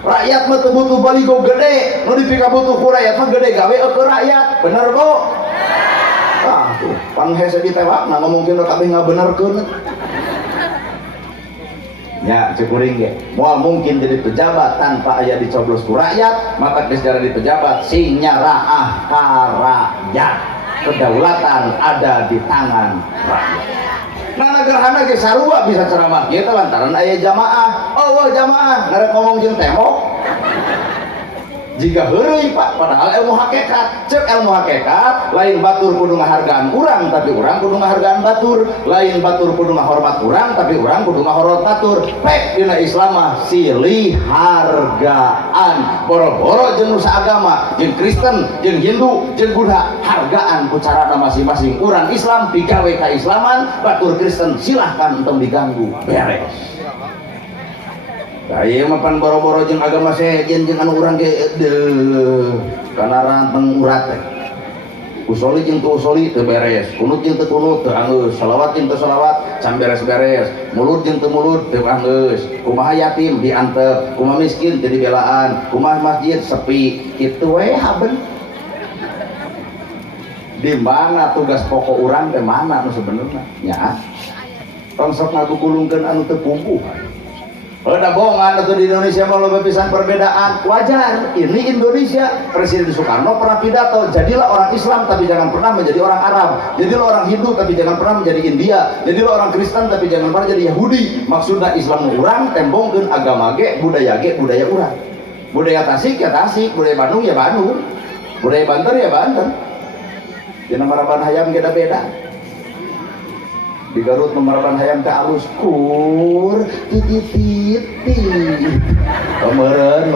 Rakyat mah teu butuh baligo gede, nu dipika butuh ku rakyat mah gede gawe ke rakyat. Bener, Bu? Tuh, pan hese ditewakna ngomongkeun kabeh ngabenerkeun. Nya cekuring ge, moal mungkin jadi pejabat tanpa aya dicoblos ku rakyat, maka geus jadi pejabat sing nyaraah ka rakyat. Kedaulatan ada di tangan rakyat. Nah negarana ge sarua bisa ceramah kieu lantaran aya jamaah. Oh jamaah ngarek ngomong jeung tembok. Jika heureuy Pak padahal ilmu hakikat. Cek ilmu hakikat lain batur kudu ngahargaan urang tapi urang kudu ngahargaan batur. Lain batur kudu ngahormat urang tapi urang kudu ngahormat batur. Pek dina Islam mah silih hargaan. Boro-boro jeung nu saagama, jeung Kristen, jeung Hindu, jeung Buddha hargaan ku carana masing-masing. Urang Islam digawe kaislaman, batur Kristen silahkan entong diganggu. Beres. Ieu mah pan boro-boro jeung agama sejen jeung anu urang ge kana ranteng urat teh. Usoli jeung teu usoli teu beres, kunut jeung teu kunut teu anggeus, selawat jeung teu selawat can beres-beres, mulut jeung teu mulut teu anggeus. Kumaha yatim diantep, kumaha miskin teu dibelaan, kumaha masjid sepi, kitu we haben. Di mana tugas pokok urang teh mana nu sebenarnya? Nya. Tong sok ngagukulungkeun anu teu pungkuh. Ada bohongan atau di Indonesia mau lebih pisan perbedaan wajar. Ini Indonesia Presiden Soekarno pernah pidato jadilah orang Islam tapi jangan pernah menjadi orang Arab, jadilah orang Hindu tapi jangan pernah menjadi India, jadilah orang Kristen tapi jangan pernah jadi Yahudi. Maksudnya Islam urang tembongkeun agama ge budaya urang. budaya Tasik ya Tasik, budaya Bandung ya Bandung, budaya Banten ya Banten. Di Maraban hayam kita beda. Di Garut Maraban hayam teh alus kur titi meureun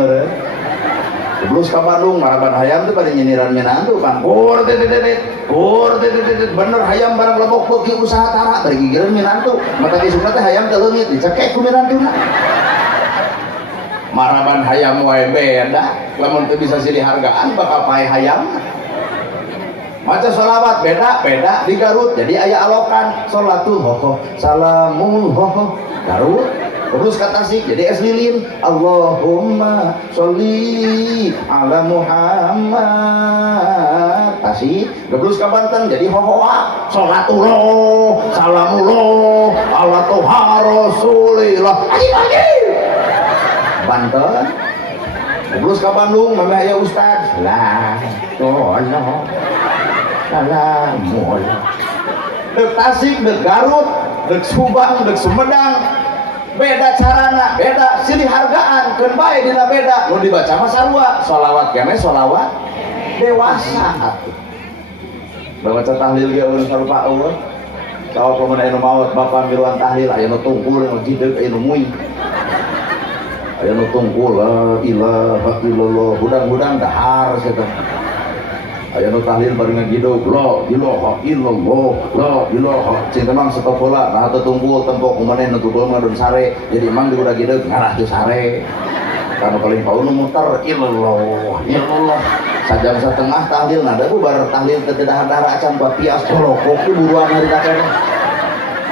Terus ke Bandung, Maraban hayam tuh pada nyeniran-nyenan tuh kan kur bener hayam barang lebok beuki usaha tara bari gigireun nyenan tuh mata kisuna teh hayam teh leungit dicekek ku minantuna. Maraban hayam wae beda, lamun teu bisa silih hargaan bakal pae hayam. Maca sholawat beda di Garut jadi aya alokan sholatul hoho salamul hoho Garut. Terus ke Tasik jadi es lilin Allahumma sholli ala Muhammad Tasik. Terus ke Banten jadi hohoa sholatullah salamullah ala toha rasulillah Banten. Terus ke Bandung mama aya ustaz lah tolong salamullah. Dek Tasik, dek Garut, dek Subang, dek Sumedang beda carana, beda silih hargaan keun bae dina beda. Nu dibaca mah sarua, sholawat kene sholawat dewasa atuh. Baca tahlil ge ulun sarupa eueuh. Sawa pamana anu maot bapa miluan tahlil aya nu tungkul nu jideuk aya nu muing. Aya nu tungkul la ilaha illallah hudang-hudang dahar sia teh. Aya nu tahlil bari ngagidog la ilaha illallah la ilaha cing temang stop heula nah teu tunggul tempok kumaneh nu tunggul mah don sare jadi emang di udah gidog ngarah teu sare kana paling paul nu muter illallah sajam satengah tahlil nada bubar tahlil teu dahar-dahar acan buat pias colokok di buruan hari kakek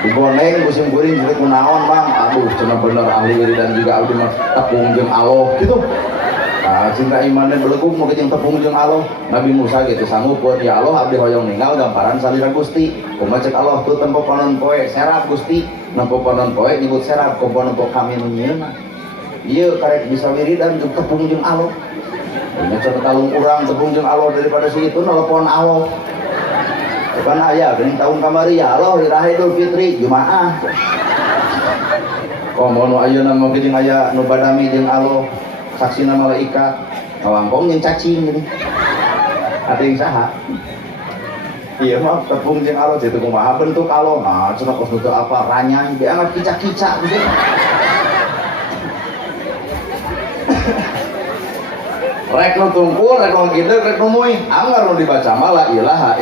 digoneng musim guring jeung kunaon Bang aduh cenah bener ahli wiridan juga abdi mah tepung jeung Allah gitu. Nah, cinta imannya beleguk mau kecing tepung jeung Allah. Nabi Musa gitu sanggup ya Allah abdi hoyong ninggal gamparan salira Gusti. Kumaha cek Allah tuh tempo panon poe serap Gusti. Nempo panon poe nyebut serap kumpul nempo kami nu nyieun mah. Ieu karek bisa wiridan jeung tepung jeung Allah. Nya cenah kalung urang tepung jeung Allah daripada si itu nelpon Allah. Bukan aya geuning tahun kamari ya Allah irahe Idul Fitri Jumaah. Oh mono ayeuna mah kecing aya nu badami jeung Allah. Saksina malaikat ngawangkong yang cacing gitu ada yang saha iya mah tepung jeung Allah jadi kumaha bentuk Allah nah cenah kos bentuk apa ranyang dianggap kicak-kicak gitu rek nu tungkul rek nu gideg rek nu muih anggar nu dibaca mah la ilaha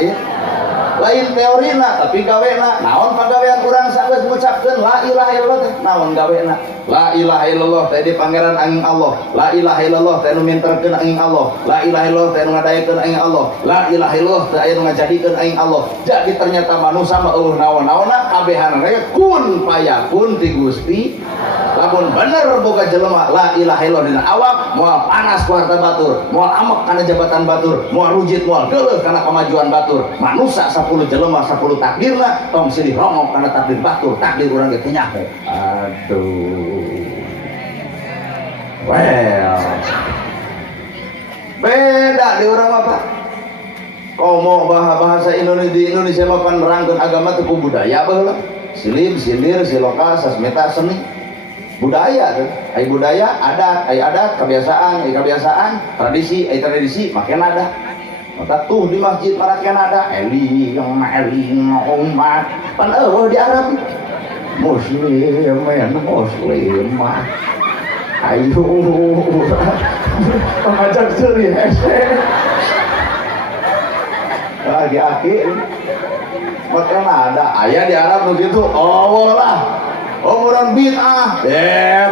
lain teorina tapi gawena naon pagawean urang sageus ngucapkeun la ilaha illallah teh naon gawena la ilaha illallah teh di pangeran angin Allah la ilaha illallah teh nu minterkeun angin Allah la ilaha illallah teh nu ngadayekeun angin Allah la ilaha illallah teh aya nu ngajadikeun angin Allah jadi ternyata manusia mah eueuh naon-naonna kabehan rek kun payakun ti Gusti lamun bener boga jelema la ilaha illallah dina awak moal panas ku harta batur moal amek kana jabatan batur moal rujit moal geuleuh kana kamajuan batur manusia 10 jelema 10 takdirna tong silih rongok kana takdir batur takdir urang ge teu nyaho aduh well beda di urang apa komo bahasa Indonesia di Indonesia mah pan nerangkeun agama teu ku budaya baheula silib silir siloka sasmita seni budaya tuh ai budaya adat kebiasaan tradisi make nada maka tuh di masjid marakan ada eling umat pan eueuh di Arab muslim ayo mengajak ceuri hese lagi akhir maka ada aya di Arab begitu oh lah umuran bid'ah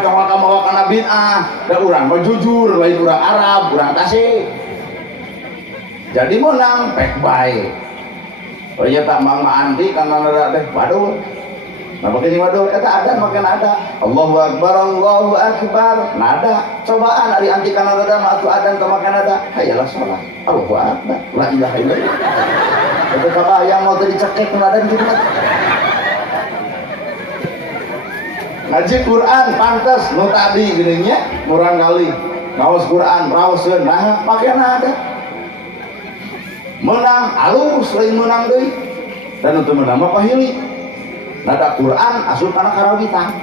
kamu kana bid'ah da urang mah jujur lain urang Arab urang Tasik jadi menang pek bae oh iya tak mang andi kana nada teh waduh nah pakai waduh eta ada makan ada Allahu akbar nada cobaan ari anti kana nada mah atuh adan ka makan nada hayalah salat Allahu akbar la ilaha illallah eta kabayang mau teu dicekek nada gitu ngaji Quran pantas nu tadi geuning nya murang kali ngaos Quran raoskeun nah pakaian ada menang alus lain menang deui dan untuk menang mah pahili nada Quran asup kana karawitan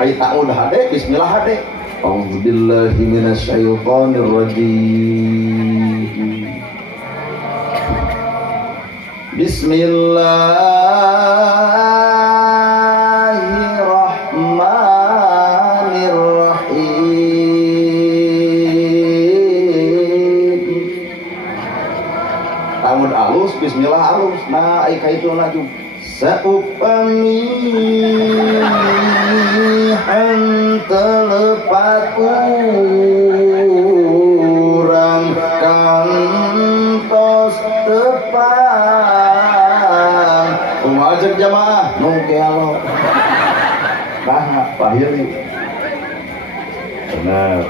aya ta'ud hade bismillah hade A'udzu billahi minasyaitonir rajim. Bismillahirrahmanirrahim. Tamun alus, bismillah alus. Nah, ai kaituna juga saupami telepat urang kantos tepan umajak jamaah nungke Allah nah pahili benar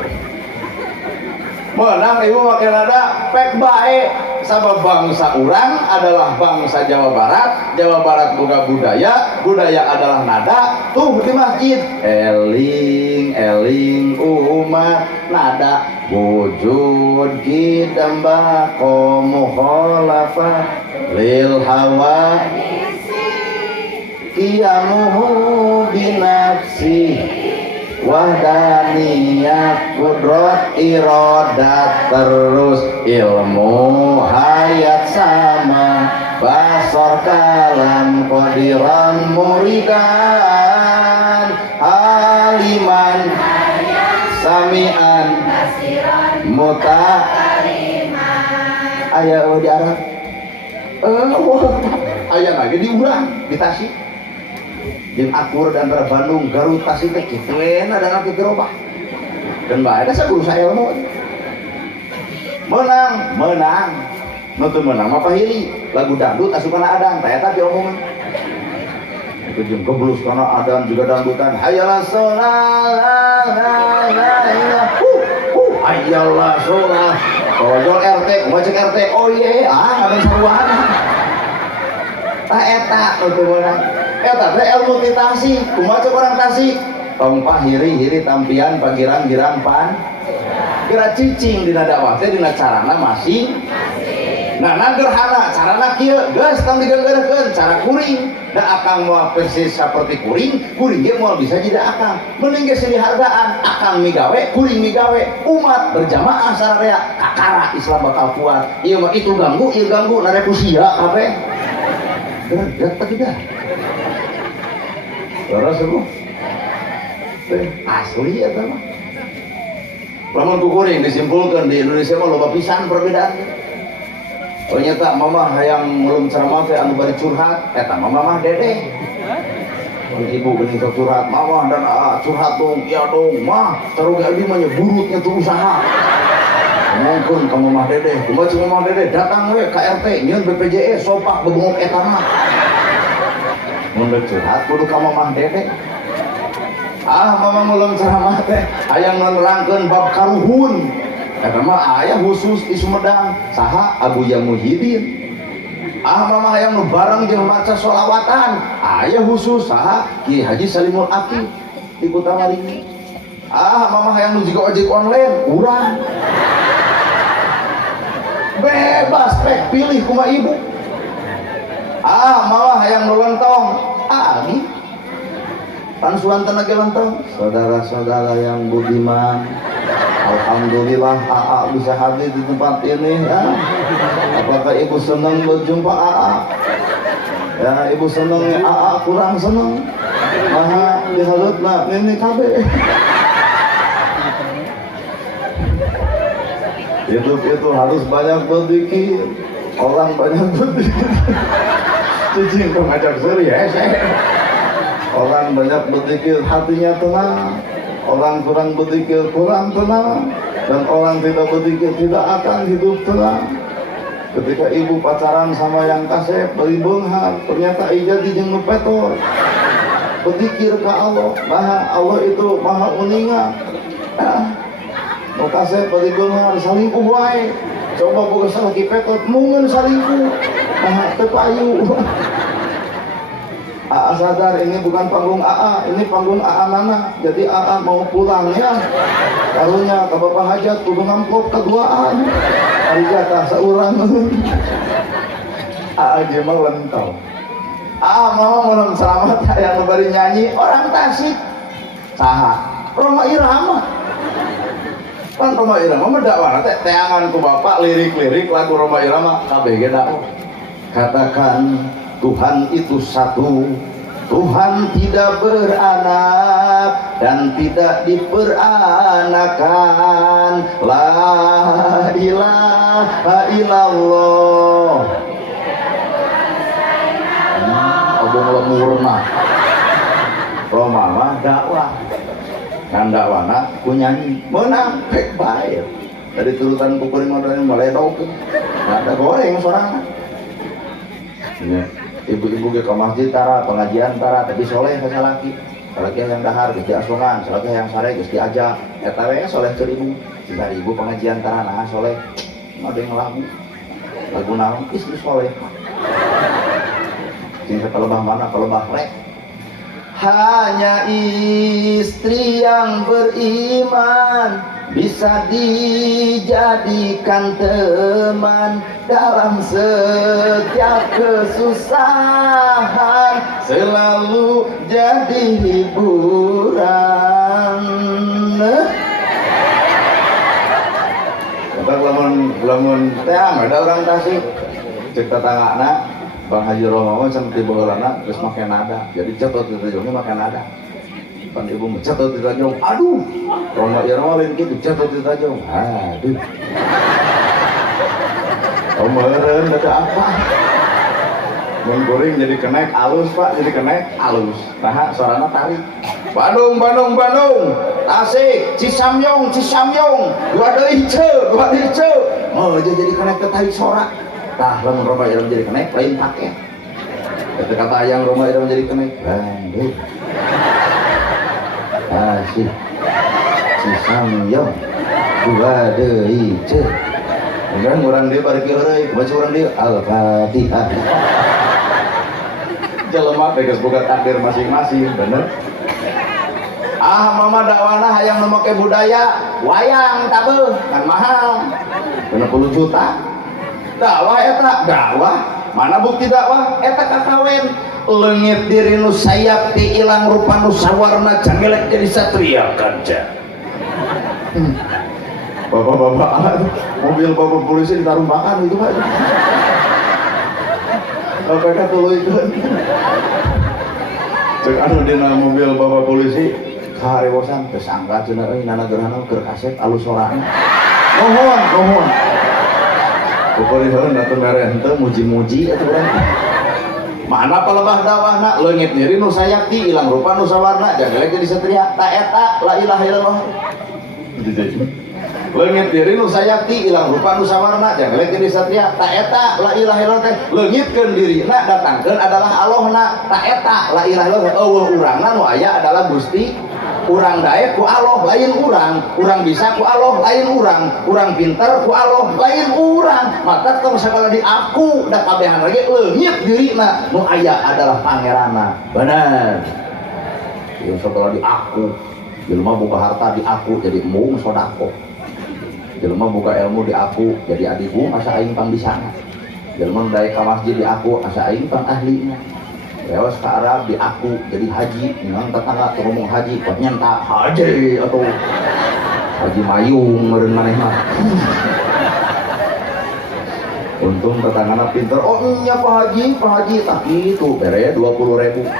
menang ibu makin ada pek baik sabab bangsa urang adalah bangsa Jawa Barat. Jawa Barat boga budaya, budaya adalah nada. Tuh di masjid eling eling umat nada wujud kidamba mukhalafah lil hawa qiyamuhu binafsi wahdaniyat kudrat iradat terus ilmu hayat sama basar kalam qadiran muridan aliman samian muta aya di Arab aya lagi diurang di Tasik jeung akur dan antara Bandung Garut Tasik teh kitu euna ada kitu robah dan bae ada saburu sailmu menang nu teu menang mah pahili lagu dangdut asupna adang tah eta diomongan itu jeung keblus kana adan juga dangdutan hayalah sholat hayalah sholat ojol RT ngojek RT oh iye ngaben saruana tah eta nu teu menang eta teh ilmu ti Tasik kumaha cek orang Tasik tong pahiri-hiri tampian pagirang-girang pan kira cicing dina dakwah teh dina carana masing nah gerhana carana kieu geus tong digenggeurkeun cara kuring da akang moal persis saperti kuring ge moal bisa jadi akang mending geus dihargaan akang migawe kuring migawe umat berjamaah sararea kakara Islam bakal kuat ieu mah itu ganggu ieu ganggu narek usia kabeh derajat teh tidak terus aku asli ya mah lamun ku kuring disimpulkan di Indonesia mah loba pisan perbedaan ternyata mama hayang mulum ceramah teh anu bari curhat eta mama dede ibu geuning curhat mama dan curhat dong iya dong mah caruga ieu mah burutnya tuh usaha mungkin ka mama dede kumaha cing mama dede datang we ka RT nyieun BPJS sopak bebengok eta mah mun curhat kudu ka mama dede mama mulung ceramah teh hayang nerangkeun bab karuhun eta mah aya khusus di Sumedang saha Abuya Muhyiddin mama hayang nu bareng jeung maca sholawatan aya khusus saha Ki Haji Salimul Aqi di Kutamaringi mama hayang nu jiga ojek online urang bebas pek pilih kumaha ibu mama hayang nu lontong agi pansuan tenaga lontong saudara-saudara yang budiman alhamdulillah bisa hadir di tempat ini ya. Apakah ibu senang berjumpa ya ibu senang kurang senang diharutna ini kabeh hidup itu harus banyak berzikir orang banyak berzikir cicing ngajak serius orang banyak berzikir hatinya tenang orang kurang berzikir kurang tenang dan orang tidak berzikir tidak akan hidup tenang ketika ibu pacaran sama yang kasep beli benghar ternyata ijadi jeung petor berzikir ke Allah Allah itu maha meningat mau kasep beli benghar salingkuh wae coba boga salaki petor mungkin salingkuh teu payu sadar ini bukan panggung ini panggung Nana jadi mau pulang ya karunya ke bapak hajat kudu ngamplop keduaan hari jatah seurang aja mah lentau mau menurut selamat yang bari nyanyi orang Tasik saha Roma Irama Pan Roma Irama dakwah teh teangan ku bapak lirik-lirik lagu Roma Irama kabeh ge dakwah. Katakan Tuhan itu satu, Tuhan tidak beranak dan tidak diperanakan. La ilaha illallah. Abang lemur mah Roma mah dakwah kan dakwana ku nyanyi menang pek bae dari turutan kukuring modalnya mulai dok nggak ada goreng sorangan ya. Ibu-ibu ke masjid tara pengajian tara tapi soleh ke salaki yang dahar geus diasongan salaki yang sare geus diajak eta we soleh keur ibu cinta ibu pengajian tara nah soleh ada yang lagu naon istri soleh cinta kelebah mana kelebah rek. Hanya istri yang beriman bisa dijadikan teman dalam setiap kesusahan, selalu jadi hiburan. Kata lamun teang ada orang Tasik cek tetanggana Bang Haji Romawan sama tiba orangna terus makan nada, jadi cetot di tajongnya makan nada. Pan ibu cetot di tajong, aduh, Roma Irama lain gitu cetot di tajong, aduh. Omeren ada apa? Menggoreng jadi kenek alus pak, jadi kenek alus. Nah, suaranya tarik. Bandung, Tasik, Cisamyong, dua ice, mau aja jadi kenek ketarik sorak. Tah lamun Roma Irama jadi kenek lain pakai. Kata kata ayang Roma Irama jadi kenek. Bandung. Tasik. Cisamyong. Dua ice. Kemudian orang dia balik euy, baca orang dia Al-Fatihah. Jelema tegas boga takdir masing-masing, bener. Mama dakwana hayang nu make budaya wayang tabeuh kan mahal. 60 juta. Dakwah eta dakwah mana bukti dakwah eta kakawen leungit diri nu sayap ti ilang rupa nu sawarna cangelek jadi satria kanca. Bapak-bapak mobil bapak polisi ditarumpakan itu pak. KPK tuluy cek anu dina mobil bapak polisi kaharewosan geus angkat cenah euy nana gerhana keur kaset alus sorana. Nuhun. Pokoknya heun atuh mere henteu muji-muji atuh urang. Mana palebah dakwahna leungit diri nu sayakti ilang rupa nu sawarna jangelek jadi satria ta eta la ilaha illallah. Leungit diri nu sayakti ilang rupa nu sawarna jangelek jadi satria ta eta la ilaha illallah. Leungitkeun dirina datangkeun adalah Allahna ta eta la ilaha illallah. Eueuh urangna nu aya adalah Gusti. Urang daek ku Allah lain urang bisa ku Allah lain urang pinter ku Allah lain urang. Mata tong sakala di aku da kabehan lagi leungit dirina nu aya adalah pangeranna. Bener. Yang sakala di aku jelema buka harta di aku jadi embung sodako. Jelema buka ilmu di aku jadi adiku asa aing pang bisana. Jelema daek ka masjid di aku asa aing pang ahlina. Lewas ke Arab di aku jadi haji, memang tetangga ngomong haji, kok nyentak haji atau haji mayung meureun maneh mah. Untung tetanggana pinter, oh iya Pak Haji, tak gitu, bere 20.000.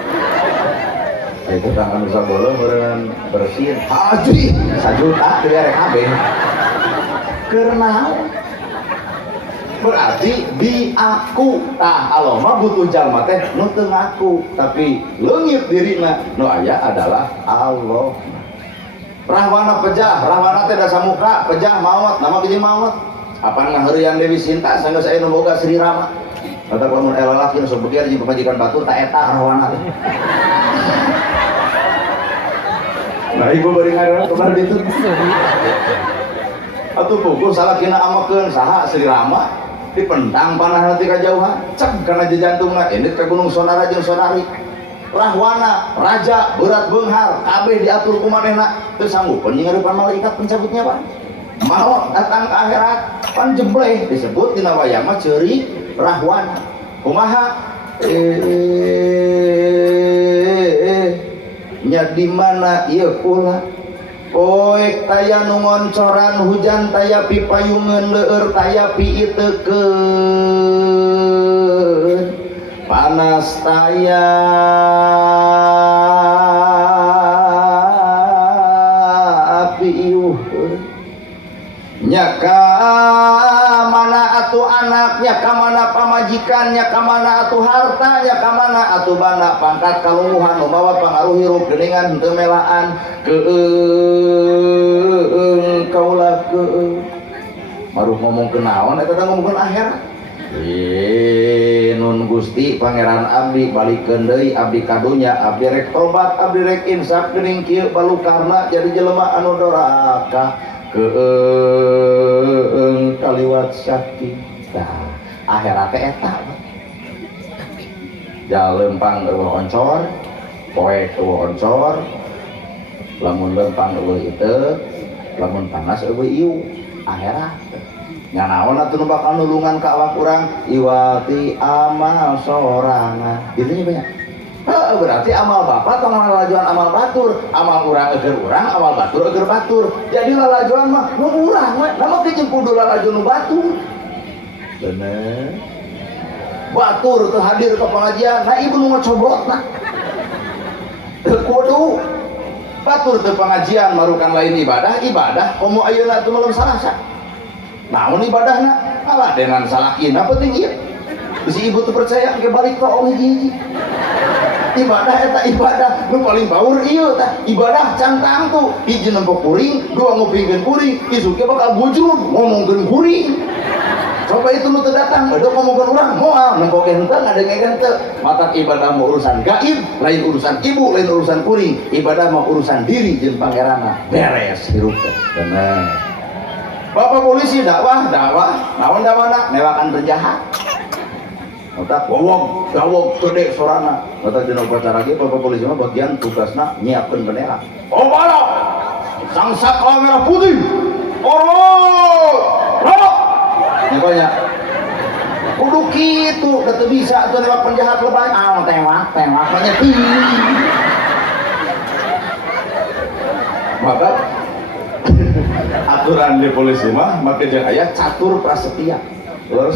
Tetangga nusa bola meureun bersin, haji 1 juta teu bere kabeh. Keur naon? Berarti di aku tah Allah mah butuh jalma teh nu teu ngaku tapi leungit dirina nu aya adalah Allah. Rahwana pejah, rahwana teh da samuka, pejah maot, nama geuning maot. Apaan ngaheureuyan Dewi Sinta sanggeus aya nu boga Sri Rama. Kata lamun lalaki nu sok begier jeung pamajikan batur ta eta rahwana teh. Nah ibu bari ngaran kebar ditu. Atuh pukul salakina amakeun saha Sri Rama dipentang panah nanti kajauhan cek karena jantungna ini ke gunung sonara jeung sonari rahwana raja berat beunghar kabeh diatur ku manehna teu sanggup nyingeurepan malaikat pencabutnya Pak mau datang ke akhirat pan jembleh disebut dina wayang mah ceuri rahwana kumaha nya di mana ieu kula poek taya nu ngoncoran hujan taya pipayungeun leueur taya piitekeun panas taya api iuheun nya ka mana atuh anaknya ka mana pamajikannya ka mana atuh hartanya ka mana atuh bana pangkat kalungguhan nu mawa pangaruh hirup geuningan henteu melaan keung kaula keung maruh ngomong kenaon eta teh ngomongkeun akhirat nun Gusti pangeran abdi balikeun deui abdi kadunya abdi rek tobat abdi rek insaf geuning kieu balukarna jadi jelema anu doraka keung kaliwat sakti tah akhirat teh eta jalempang eueuh oncor poek eueuh oncor lamun lempang eueuh iteu lamun panas eueuh ieu akhirat nya naon atuh nu bakal nulungan ka awak urang iwati amal sorangan kitu nya banyak. Berarti amal bapak tong lalajuan amal batur, amal urang eueur urang, amal batur eueur batur. Jadi lalajuan mah nu urang we, namun teh jeung kudu lalajuan nu batur. Bener. Batur teu hadir ke pengajian, nah ibu nu ngocoblotna. Teu kudu. Batur teu pengajian marukan lain ibadah, komo ayeuna teu melem sarasa. Naon ibadahna? Aladenan salakina penting ieu. Si ibu tuh percaya ke balik ke Allah hiji. Ibadah eta ibadah nu paling baur ieu tah ibadah cangkang tuh hiji nempo kuring dua ngupingkeun kuring isu ge bakal bujur ngomongkeun kuring coba itu nu teu datang ada ngomongkeun urang moal nempo ge henteu ngadengekeun teu mata ibadah mah urusan gaib lain urusan ibu lain urusan kuring ibadah mah urusan diri jeung pangeranna beres hirup teh bener bapak polisi dakwah naon dakwahna newakan penjahat otak wawong gede sorana otak dina upacara ge bapak polisi mah bagian tugasna nyiapkeun bendera obara sang saka merah putih oro pokoknya kudu kitu da teu bisa atuh nembak penjahat lebay tewak nya maka aturan di polisi mah make jeung aya catur prasetya terus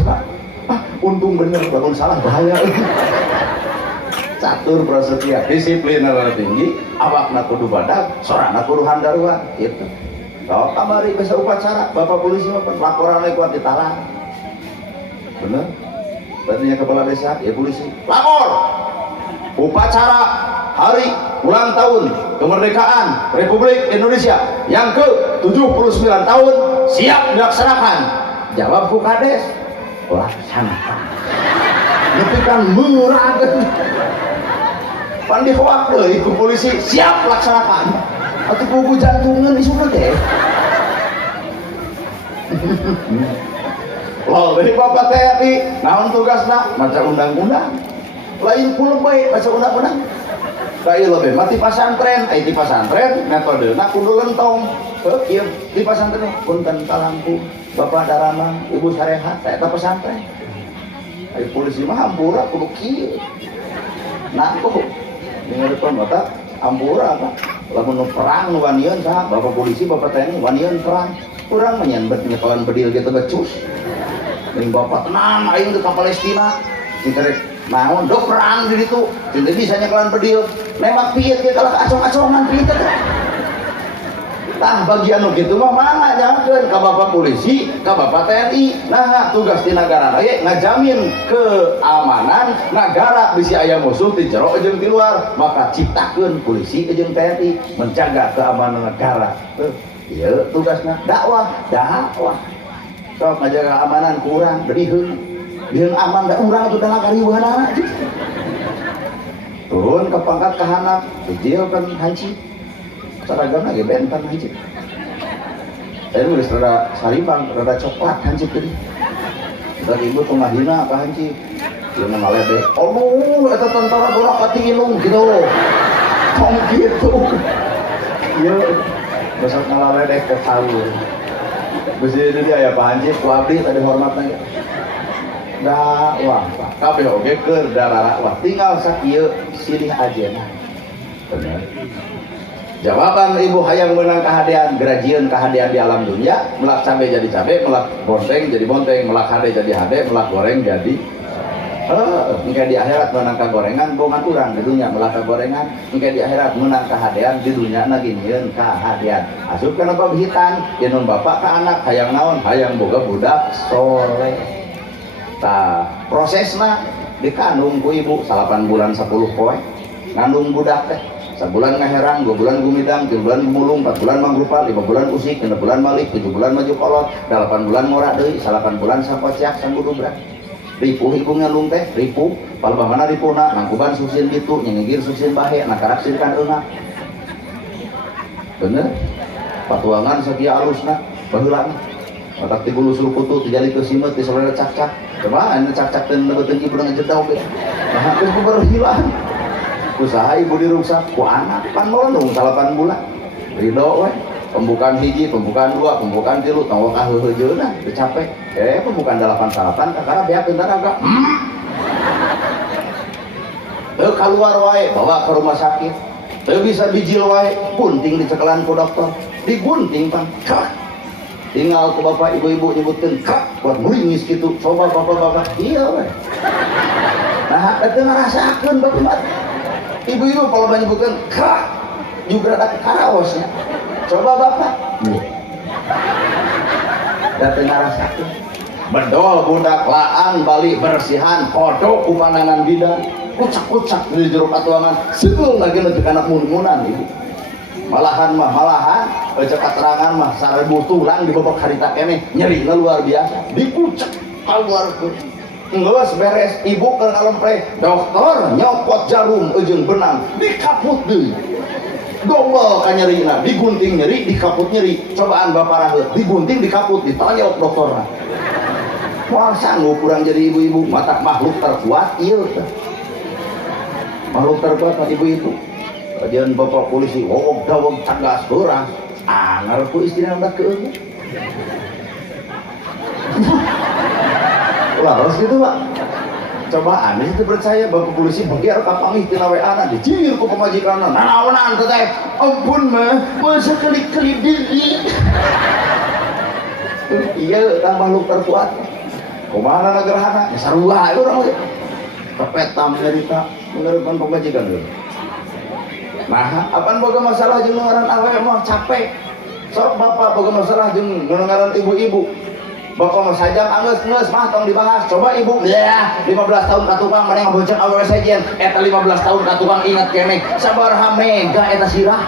Pak untung bener bangun salah bahaya catur prasetya disiplin tinggi awakna kudu badag sorana kudu handaruan gitu kalau kamari bisa upacara bapak polisi mah laporan lagi kuat ditalang bener tadinya kepala desa ya polisi lapor upacara hari ulang tahun kemerdekaan Republik Indonesia yang ke-79 tahun siap dilaksanakan jawab ku kades laksanakan tapi kan murah pan dihoak deui ku polisi siap laksanakan atuh pugu jantungan isuna teh loh dari bapak TNI naon tugasna maca undang-undang lain puluh baik baca undang-undang kayak lebih mati pasantren di pasantren metodena kudu lentong ieu di pasantren punten kalampu bapak darama ibu sarehat saya tak pesantren ayo polisi mah hampura kudu kieu naku dengeurkeun otak hampura apa lamun perang nu wanieun saha bapak polisi bapak TNI wanieun perang urang menyambet nyekelan bedil gitu becus jeung bapak tenang aing ke Palestina dikerek naon dok perang di ditu teu bisa nyekelan bedil nembak piit ge kalah acong-acongan piit teh tah bagian nu kitu mah mangga nyakeun ka bapak polisi ka bapak TNI nah tugas di negara ge ngajamin keamanan negara bisi aya musuh ti jero jeung ti luar maka ciptakeun polisi jeung TNI menjaga keamanan negara ieu tugasna dakwah sok ngajaga keamanan kurang deuh jeung aman da urang teh dalam karieuhanana turun ke pangkat kahanap dijieulkeun hancip saragamna ge bentan hancip saya nulis rada saribang rada coklat hancip tadi dari ibu pengahina ka hancip ieu mah ngalede aduh eta tentara bola katinginung gitu tong gitu ieu besok ngaledek ke sawur bisi itu dia ya Pak Hancip ku abdi tadi hormatna dakwah kabeh oge keur dakwah tinggal sakieu silih ajeuna bener Jawaban ibu hayang menang kahadian, gerajieun kahadian di alam dunia, melak cabe jadi cabe, melak bonteng jadi bonteng, melak hade jadi hade, melak goreng jadi engke di akhirat menang kagorengan bongan urang di dunia melak kagorengan, engke di akhirat menang kahadian di dunia lagi nyieun kahadian. Asup kana babihitan, yeun bapak ka anak hayang naon, hayang boga budak soleh. Tah prosesna dikandung ku ibu 8 bulan 10 poe ngandung budak teh. Sebulan ngaherang, 2 bulan gumidang, 3 bulan gumulung, 4 bulan mangrupa, 5 bulan usik, 6 bulan malik, 7 bulan maju kolot, 8 bulan ngorak deui, 8 bulan sapociak sambudubrak. Ripuh ibu ngandung teh, ripuh, palebah mana ripuna, nangkuban suksin gitu, nyengigir suksin bahe, nakarak sirkan eunah. Bener? Patuangan sakia alusna, baheula. Matak ti bulu sul kutu, ti jali teu simet, ti sabaraha cak-cak. Coba anu cak-cak teu neubeuteuan ibu dengan jedau ge. Nah, geus kubar hilang. Usaha ibu diruksak ku anak pan melendung 8 bulan ridho we pembukaan hiji pembukaan 2 pembukaan 3 tanggo ka heuheujeuna teu capek pembukaan 8 kakara beak tentara teu kaluar wae bawa ke rumah sakit teu bisa bijil wae gunting dicekelan ku dokter digunting pan tinggal ku bapak ibu-ibu nyebutkeun buat muringis kitu coba bapak-bapak iya we nah teu ngarasakeun bapak ibu-ibu kalau menyebutkan krak juga ada karaosnya coba bapak datang rasakan bedol budak laan balik bersihan kodok kupanangan bidan kucak-kucak di jeruk atuangan segel lagi nanti anak mun-munan ibu malahan cekat terangan mah sarebu tulang di babak harita kene nyerinya luar biasa dikucak keluar ngeus beres ibu ke ngalempre dokter nyopot jarum ujung benang dikaput deui double ka nyerina digunting nyeri dikaput nyeri cobaan bapak raheut digunting dikaput ditanya dokterna moal sanggup kurang jadi ibu-ibu mata makhluk terkuat ieu teh makhluk terkuat ibu-ibu kajian bapak polisi wog dawog cagas beurang anger ku istrina udah keunggul laras gitu pak coba aneh itu percaya bapak polisi begiar kapangih tina WA dicir ku pemajikan nanaonan teh ampun mah masa kali-kali diri iya tah makhluk terkuat kumaha gerhana sarua itu orang pepetam cerita mengerukan pemajikan dulu nah apaan boga masalah jeung ngaran awewe mah capek sok bapak boga masalah jeung ngaran ibu-ibu bapak mas sajam anggeus mah tong dibahas coba ibu ya 15 tahun ka tukang mana yang bocah awewe sajian eta 15 tahun ka tukang ingat kene sabaraha mega eta sirah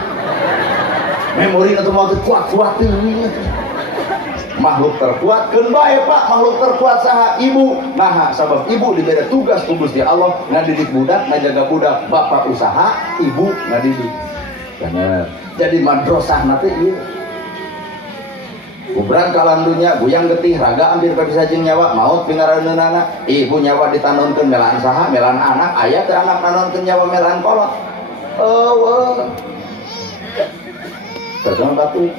memori na teu mau kuat-kuat teuing makhluk terkuat keun bae pak makhluk terkuat saha ibu nah sabab ibu diberi tugas ku Gusti Allah ngadidik budak ngajaga budak bapak usaha ibu ngadidik bener jadi madrasah na teh ieu Kubrang kalam dunya buyang getih raga hampir bisa jeung nyawa maut pingaranneunana ibu nyawa ditanonkeun melaan saha melaan anak aya teu anak nanonkeun nyawa melaan kolot eueuh terus batu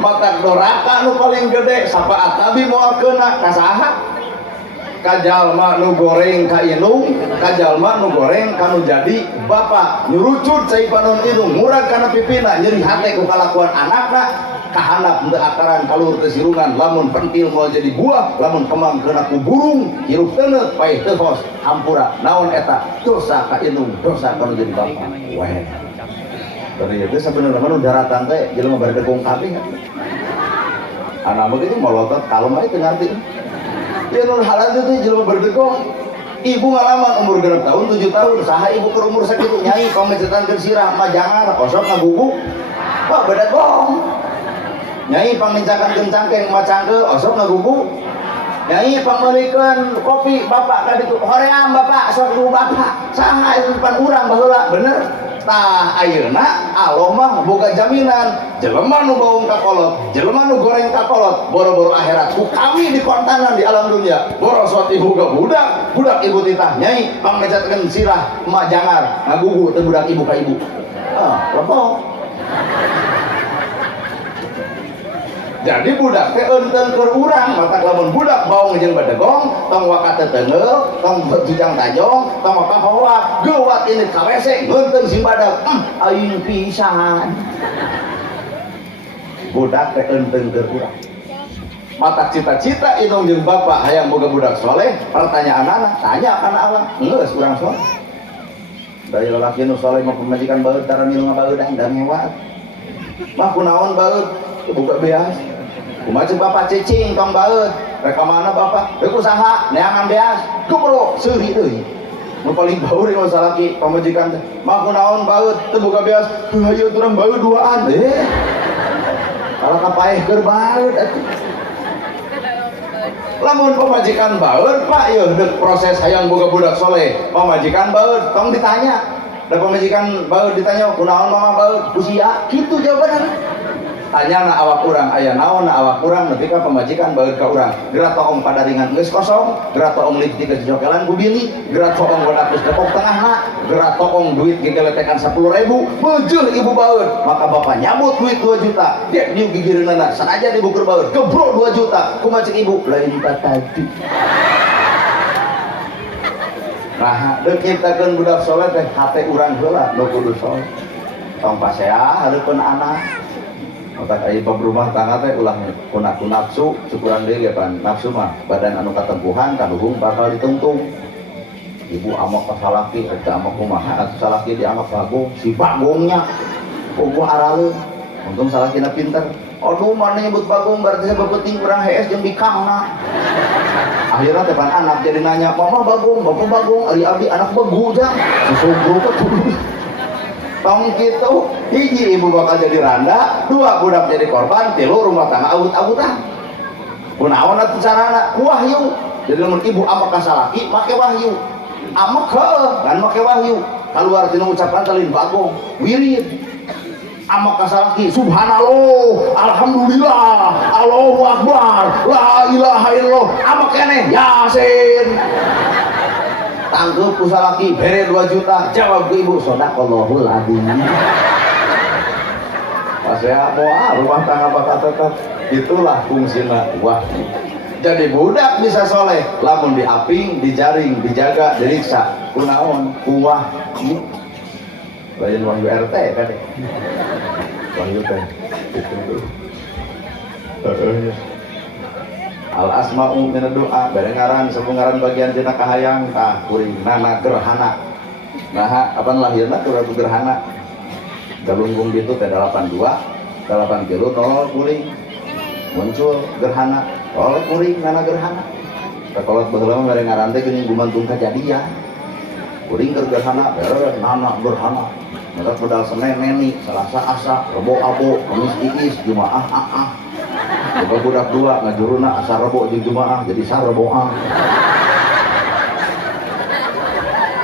matak doraka nu paling gede sapaat nabi moal keuna ka saha kajalma nu goreng ka inung kajalma nu goreng kanu jadi bapak nyurucut cai panon inung murag kana pipina nyeri hate ku kalakuan anakna kahandap teu akaran kalur teu sirungan lamun pentil mau jadi buah lamun kembang kena ku burung hirup teuneut paeh teu hos hampura naon eta dosa ka inung dosa kanu jadi bapak weh dari itu sebenarnya nu daratan teh jelema bari dekung kabeh anak begitu molotot kalem ae teu ngarti ya nun halal itu jelema berdegong ibu ngalaman umur 6 tahun 7 tahun saha ibu ke umur sakitu nyai pamecetan keur sirah majangar kosok ngaguguk wah beda gong nyai pamencakan kencangkeng macangke osok ngaguguk nyai pameulikeun kopi bapak ka ditu hoream bapak sok dulu bapak saha itu depan urang baheula bener tah ayeuna Allah mah boga jaminan jelema nu baung ka kolot jelema nu goreng ka kolot boro-boro akhirat ku kami di kontanan di alam dunia borosot ibu ka budak ibu titah nyai pamecatkeun sirah emak jangar ngagugu teu budak ibu ka ibu lepok jadi budak teh eunteu keur urang mata lamun budak baung jeung badegong tong wakat teteungel tong jujang tajong tong kahowak geuwat ini ka WC ngeunteng si badag aing pisan budak teh eunteng keur urang mata cita-cita indung jeung bapak hayang boga budak soleh pertanyaan anak tanya kana Allah geus urang soleh daya lalaki nu soleh mah pemajikan baeud tara milu ngabaeudang dan ngewat mah kunaon baeud buka beas kumaha ceuk bapak cicing tong baeud rek ka mana bapak teu kusaha neangan beas kumpul seuri deui nu paling baur di salaki pamajikan teh mah kunaon baeud teu buka beas hayu urang baeud duaan kalau kapaehkeun baeud atuh lamun pamajikan baeud pak yeuh deuk proses hayang boga budak soleh pamajikan baeud tong ditanya da pamajikan baeud ditanya kunaon mama baeud usia kitu jawabanna tanya na awak urang aya naon na awak urang nepi ka pamajikan baeud ka urang geura toong padaringan geus kosong geura toong liptik geus jokelan ku bini geura toong bodak geus depok tengahna geura toong duit gigeletekan 10.000 beujeuh ibu baeud maka bapak nyambut duit 2 juta dek diu gigireunana sanajan ibu keur baeud gebro 2 juta kumaha ceuk ibu lain tadi nah deuk nyiptakeun budak soleh teh hate urang heula nu kudu soleh tong pasea hareupeun anak maka ieu rumah tangga teh ulah kunaku nafsu cukuran deui ge pan nafsu mah badan anu katempuhan kaduhung bakal ditungtung ibu amok ka salaki rek amok kumaha atuh salaki dianggap bagong si bagongnya kumpul araleun untung salakina pinter aduh mana nyebut bagong berarti saya beuting urang hees jeung bikangna akhirnya teh pan anak jadi nanya mama bagong bapak bagong ari abdi anak begu jang susugru teh tong kitu hiji ibu bakal jadi randa 2 budak jadi korban 3 rumah tangga awut-awutan kunaon atuh carana wahyu jadi lamun ibu amak ka salaki make wahyu amak heueuh kan make wahyu kaluar tina ucapan talin bagong wirid amak ka salaki subhanallah alhamdulillah Allahu akbar la ilaha illallah amak keneh yasin tanggup usalaki bere 2 juta jawab ke ibu sodaqallahul adzim pasea moal rumah tangga bakal tetap itulah fungsina wahyu jadi budak bisa soleh lamun diaping dijaring dijaga diriksa kunaon kuwah lain wahyu RT kan wahyu teh al asma'u min doa barengaran sebungaran bagian tina kahayang tah kuring nana gerhana nah apan lahirna kurang gerhana galunggung gitu teh 82 8 kilo tol kuring muncul gerhana tol kuring nana gerhana kakolot baheula barengaran teh geuning gumantung kajadian kuring keur gerhana beres nana gerhana maka modal Senin neni Selasa asa Rebo abo Kamis iis Jumaah buka budak 2 ngajuruna asa Rebo jeung Jumaah jadi sareboah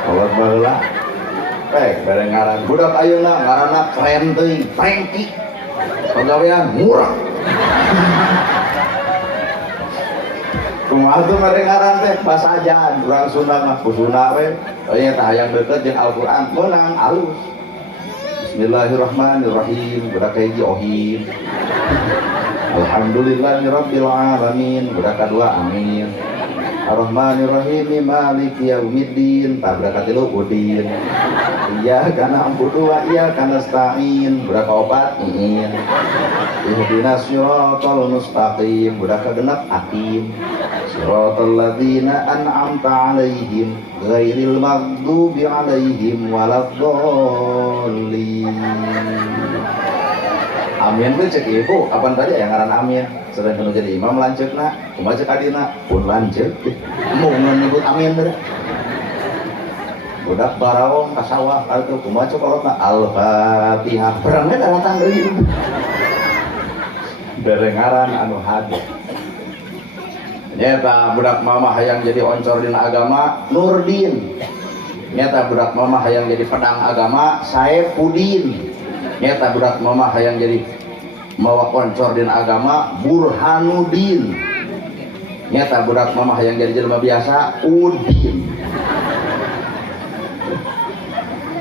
kolot baheula barengaran budak ayeuna ngaranna keren teuing prengki pagawean murah kumaha tuh barengaran teh pasajan urang Sunda mah kusuna we aya tah hayang deukeut jeung Al-Qur'an meunang alus Bismillahirrahmanirrahim budak hiji ohim Alhamdulillahirabbil alamin budak kadua amin Ar-Rahmanirrahim maliki yaumiddin budak katilu udin iyyaka na'budu wa iyyaka nasta'in budak kaopat iin ihdinas siratal mustaqim budak kagenep hakim siratal ladzina an'amta 'alaihim ghairil maghdubi 'alaihim waladdallin. Amin teh cek ibu, kapan tadi yang ngaran amin? Sedang kena jadi imam lanceukna, kumaha cek adina? Pun lanceuk. Mau nyebut amin teh. Budak barawong ka sawah atuh kumaha cek kolotna? Al-Fatihah. Berangnya datang deui. Berengaran anu hade. Nyata budak mama hayang jadi oncor dina agama Nurdin. Nyata budak mama hayang jadi pedang agama Saipudin. Nyata budak mama hayang jadi mawa oncor dina agama Burhanuddin. Nyata budak mama hayang jadi jelema biasa Udin.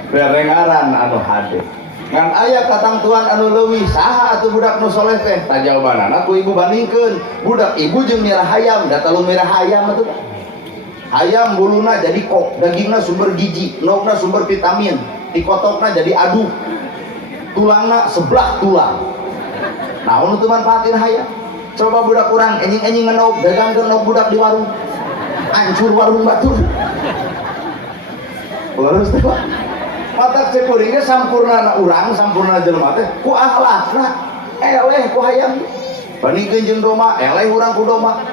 Berengaran anu hade. ngan aya katangtuan anu leuwih saha atuh budak nu soleh teh tajawabanana ku ibu bandingkeun budak ibu jeung mirah hayam da talung mirah hayam atuh hayam buluna jadi kok dagingna sumber gizi nogna sumber vitamin tikotokna jadi adu tulangna sebelah tulang naon teu manfaatin hayam coba budak urang enjing-enjing ngenog dagangkeun nog budak di warung hancur warung batur terus teh mata cekuringnya sampurna urang sampurna jelema teh ku akhlakna eleh ku hayam bandingkeun jeung doma eleh urang ku doma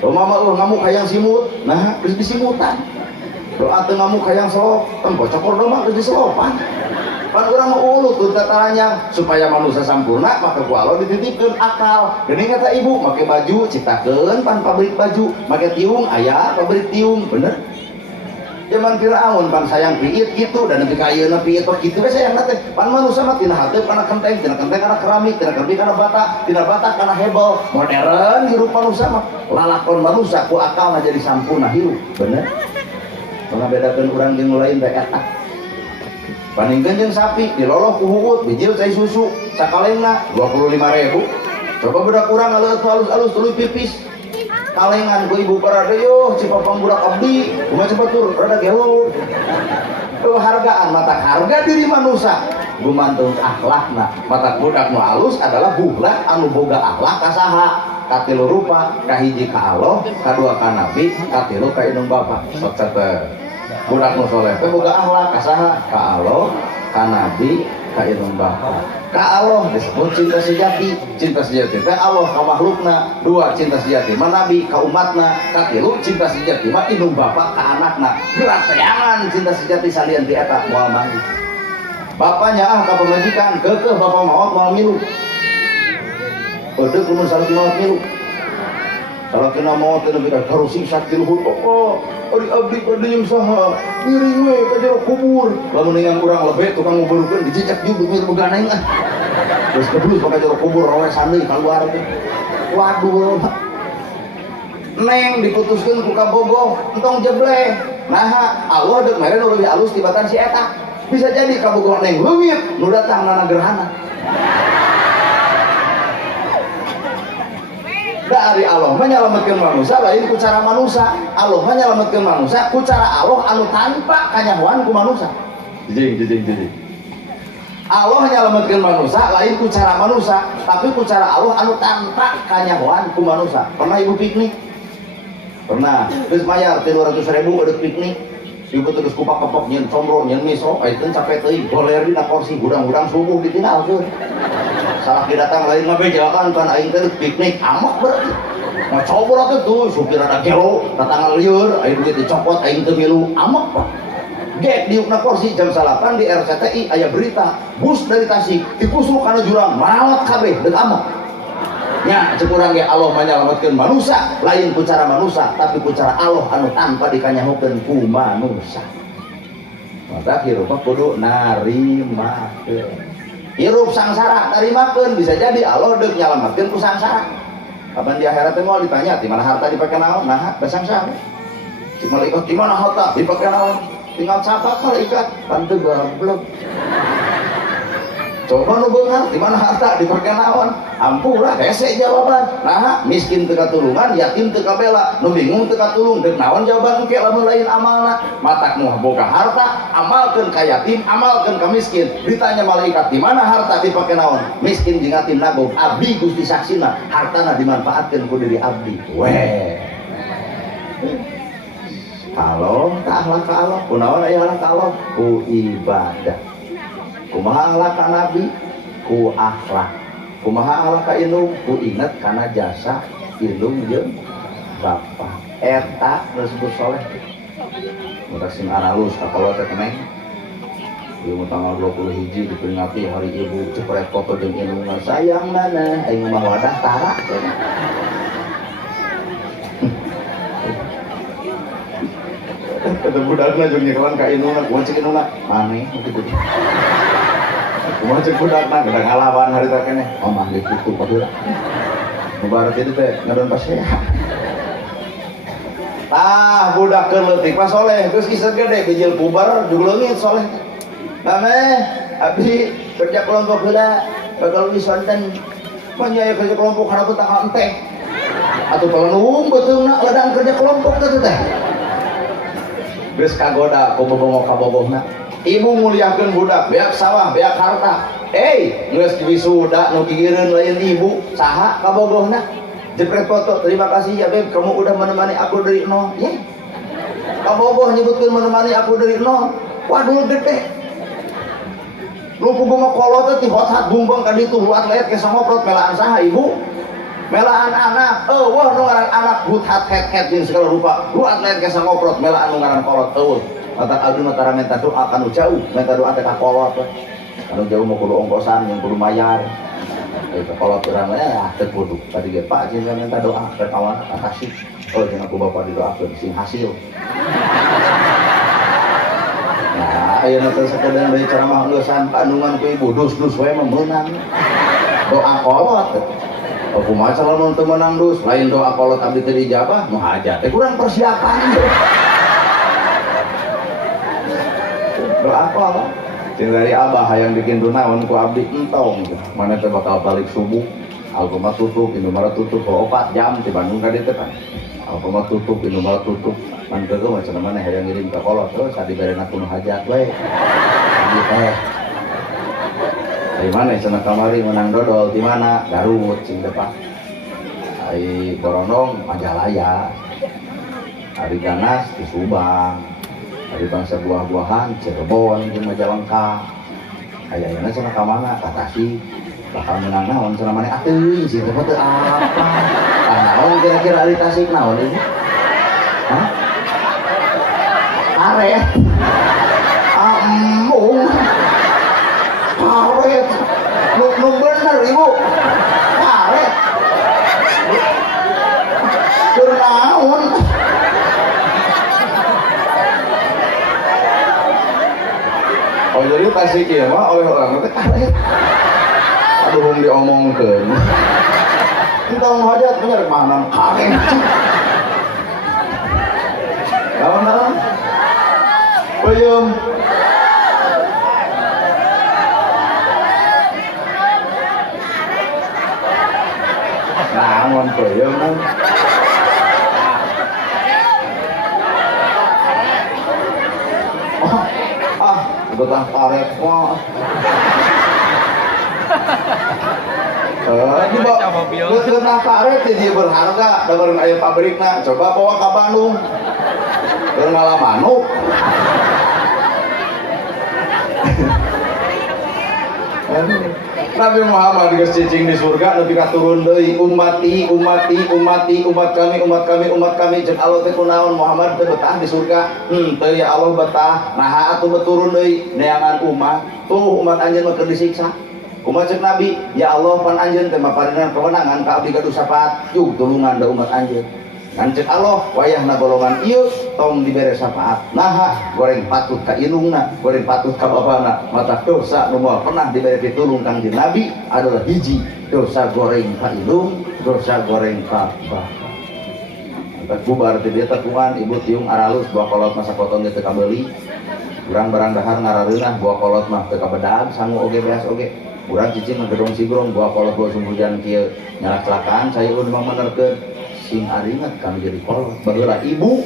doma mah ngamuk hayang simut nah geus disimutan doa teu ngamuk hayang selop tempo cokor doma geus diselopan pan urang mah ulut tuh tataranya supaya manusia sampurna maka ku Allah dititipkeun akal geuning kata ibu make baju ciptakeun pan pabrik baju make tiung aya pabrik tiung bener zaman Firaun pan sayang piit gitu dan nanti kayeuna piit pak kitu we sayang teh pan manusia mah tina hateup kana kenteng kana keramik tina keramik kana bata kana hebel modern hirup manusia mah lalakon manusia ku akalna jadi sampurna hirup bener mengabedakeun urang jeung lain teh eta bandingkeun jeung sapi diloloh ku huut bijil cai susu sakalengna 25.000 coba budak urang alus-alus tuluy pipis kalengan ku ibu parade yo cipapang budak abdi kumaha cepet tur rada gelo hargaan mata harga diri manusia gumantung akhlakna mata budak nu alus adalah budak anu boga akhlak ka saha katilu rupa kahiji ka Allah kadua ka nabi katilu ka indung bapa sok catet budak nu soleh teh boga akhlak ka saha ka Allah ka nabi ka indung bapa ka Allah disebut cinta sejati teh Allah ka makhlukna dua cinta sejati mah nabi ka umatna katilu cinta sejati mah indung bapa ka anakna gerateangan cinta sejati salian ti eta moal mandi bapanya ka pamajikan keukeuh bapa maot moal milu eudeuk mun salaki maot milu salakina maot teh nepi ka karusing sakti luhur ari abdi pada yang saha miring we ka jero kubur lamun ningan urang lebe tukang ngubeurkeun dijejak juga mir beganeng terus kedus ka jero kubur rawe sandeuy kaluar teh waduh neng diputuskeun ku kabogoh entong jebleh nah Allah deuk mere nu leuwih alus tibatan si eta bisa jadi kabogoh neng leungit nu datang nana gerhana dari Allah menyelamatkan manusia lain ku cara manusia Allah menyelamatkan manusia ku cara Allah anu tanpa kanyahoan ku manusia jeng Allah menyelamatkan manusia lain ku cara manusia tapi ku cara Allah anu tanpa kanyahoan ku manusia pernah ibu piknik? Pernah terus mayar 300.000 ada piknik ibu terus kupak kepok nyen comro nyen misro ayeuna capek teuing doler dina kursi hudang-hudang subuh ditinggalkeun salah datang lain ngabejakan kan aing teh piknik amak berarti mah coba tuh supir ada gelo datang lieur aing duit dicopot aing teu milu amak pak gek diukna kursi jam 8 di RCTI aya berita bus dari Tasik dikusuk kana jurang maot kabeh deuk amak nya cek urang ge Allah menyelamatkeun manusia lain ku cara manusia tapi ku cara Allah anu tanpa dikanyahokeun ku manusia maka hirup kudu narimakeun hirup sangsara narimakeun bisa jadi Allah deuk nyalamatkeun ku sangsara kapan di akhirat teh moal ditanya di mana harta dipake naon nah da sangsara si malaikat di mana harta dipake naon tinggal catat malaikat pan teu goblok coba nu beunghar di mana harta dipake naon ampura hese jawaban nah miskin teu katulungan yatim teu kabela nu bingung teu katulung deuk naon jawaban engke lamun lain amalna matak nu boga harta amalkeun ka yatim amalkeun ka miskin ditanya malaikat di mana harta dipake naon miskin jeung yatim nagong abdi Gusti saksina hartana dimanfaatkeun ku diri abdi weh kalau ka akhlak ka Allah kunaon aya akhlak ka Allah ku ibadah kumaha akhlak ka nabi ku akhlak kumaha akhlak ka indung ku inget kana jasa indung jeung bapa eta disebut soleh mudah sing aralus ka kalau teh keneh ieu tanggal 21 diperingati hari ibu cepret foto jeung indung sayang nana aing mah wadah tara kata budakna jeung nyekelan ka indungna kumaha cek indungna maneh kitu kumaha cek budakna kada ngalawan harita keneh oh mah di kitu padahal mubarak itu teh ngadon paseha tah budak keur leutik pas soleh geus iseur gede bijil puber jeung leungit soleh mane abdi kerja kelompok heula bakal wisonten manya kerja kelompok kana tanggal enteh atuh pengenung beteungna ladang kerja kelompok teh teh geus kagoda ku bobongok ka bogohna ibu muliakeun budak beak sawah beak harta geus wisuda nu gigireun lain ibu saha ka bogohna jepret foto terima kasih ya beb kamu udah menemani aku dari nol ya ka bogoh nyebutkeun menemani aku dari nol waduh gede lu puguh mah kolot teh ti hot bumbang ka ditu luat leet ke sangoprot melaan saha ibu melaan anak wah nu ngaran anak hut het jeung segala rupa luat leet ke sangoprot melaan nu ngaran kolot eueuh matak abdi mah tara minta doa kanu jauh minta doa teh ka kolot anu jauh mah kudu ongkosan yang kudu mayar eta kolot urang teh kudu tadi ge Pak jeung minta doa ke kawan kasih jeung aku bapak didoakeun sing hasil ayeuna teh sakedeung deui ceramah leusan kandungan ku ibu dus-dus we meunang doa kolot kumaha calon teu meunang dus lain doa kolot abdi teu dijabah nu hajat teh kurang persiapan doa kolot jeung dari abah hayang bikin naon ku abdi entong mana teh bakal balik subuh Alfamart tutup Indomaret tutup 4 jam di Bandung ka dieu teh kan Alfamart tutup Indomaret tutup man keueuh macam mana hayang ngirim ka kolot terus sadibarena kuno hajat we ieu teh dari mana cenah kamari menang dodol di mana Garut cing depan ai Borondong Majalaya hari ganas di Subang hari bangsa buah-buahan Cirebon jeung Majalengka ayeuna cenah ka mana ka Tasik bakal menang naon cenah maneh atuh sih teh teu apa naon kira-kira ari Tasik naon ini hah karet amung karet nu bener ibu karet keur naon oh jadi Tasik ieu mah oleh orang teh karet aduh diomongkeun entong hajat bener mana karet naon peuyeum naon peuyeum betah karet mah Kena karet jadi berharga dengan ayam pabrikna coba bawa ke Bandung keur ngalah manuk Nabi Muhammad geus cicing di surga nepi ka turun deui ummati umat kami jeung Allah teh kunaon Muhammad teh betah di surga teu ya Allah betah naha atuh beturun deui neangan umat tuh umat anjeun mah keur disiksa kumaha ceuk Nabi ya Allah pan anjeun teh maparingan kewenangan ka abdi gaduh sapaat yuk tulungan da umat anjeun ngan ceuk Allah wayahna golongan ieu tong dibere sapaat naha goreng patut ka indungna goreng patut ka babana mata dosa nu moal pernah dibere pitulung Kangjeng Nabi adalah hiji dosa goreng ka indung dosa goreng ka bapa tak bubar teh dia tepungan ibu tiung aralus buah kolot masa potong teh kabeuli urang barang dahar ngarareunah buah kolot mah teu kabedag sangu oge beas oge urang cicing ngegedong sigrong buah kolot buah sumbujan kieu nyala kecelakaan saya udah menerkeun sing aringet kami jadi kolot baheula ibu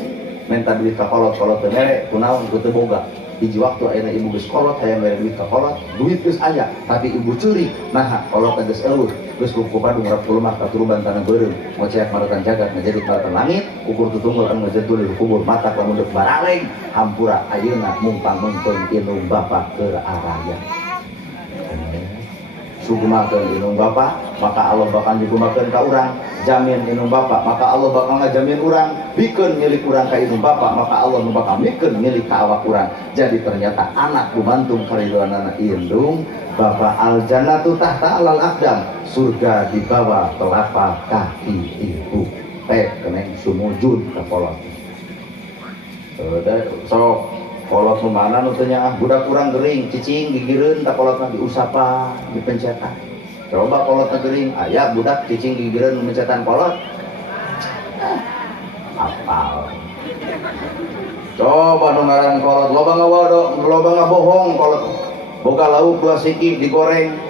minta duit ka kolot teh mere kunaon ku teu boga hiji waktu ayeuna ibu geus kolot hayang mere duit ka kolot duit geus aya tapi ibu curi nah kolot geus eueuh geus ku padung rap kulumah ka turuban tanah beureum ngoceak maratan jagat ngajadi maratan langit ukur tutunggul anu ngajentul di kubur mata lamun deuk baraleng hampura ayeuna mumpang mengkeun indung bapa keur araya sugumakeun indung bapa maka Allah bakal digumakeun ka urang jamin indung bapa maka Allah bakal ngajamin urang bikeun milik urang ka indung bapa maka Allah bakal bikeun milik ka awak urang jadi ternyata anak gumantung karidhoanana indung bapa al jannatu tahta alal aqdam surga di bawah telapak kaki ibu teh keneng sumujud ka kolot sok kolot nu mana nu teu nyaah budak urang geuring cicing gigireun tak kolotna diusapan dipencetan coba kolotna geuring aya budak cicing gigireun mencetan kolot apal coba nu ngaran kolot loba ngabohong kolot boga lauk 2 siki digoreng,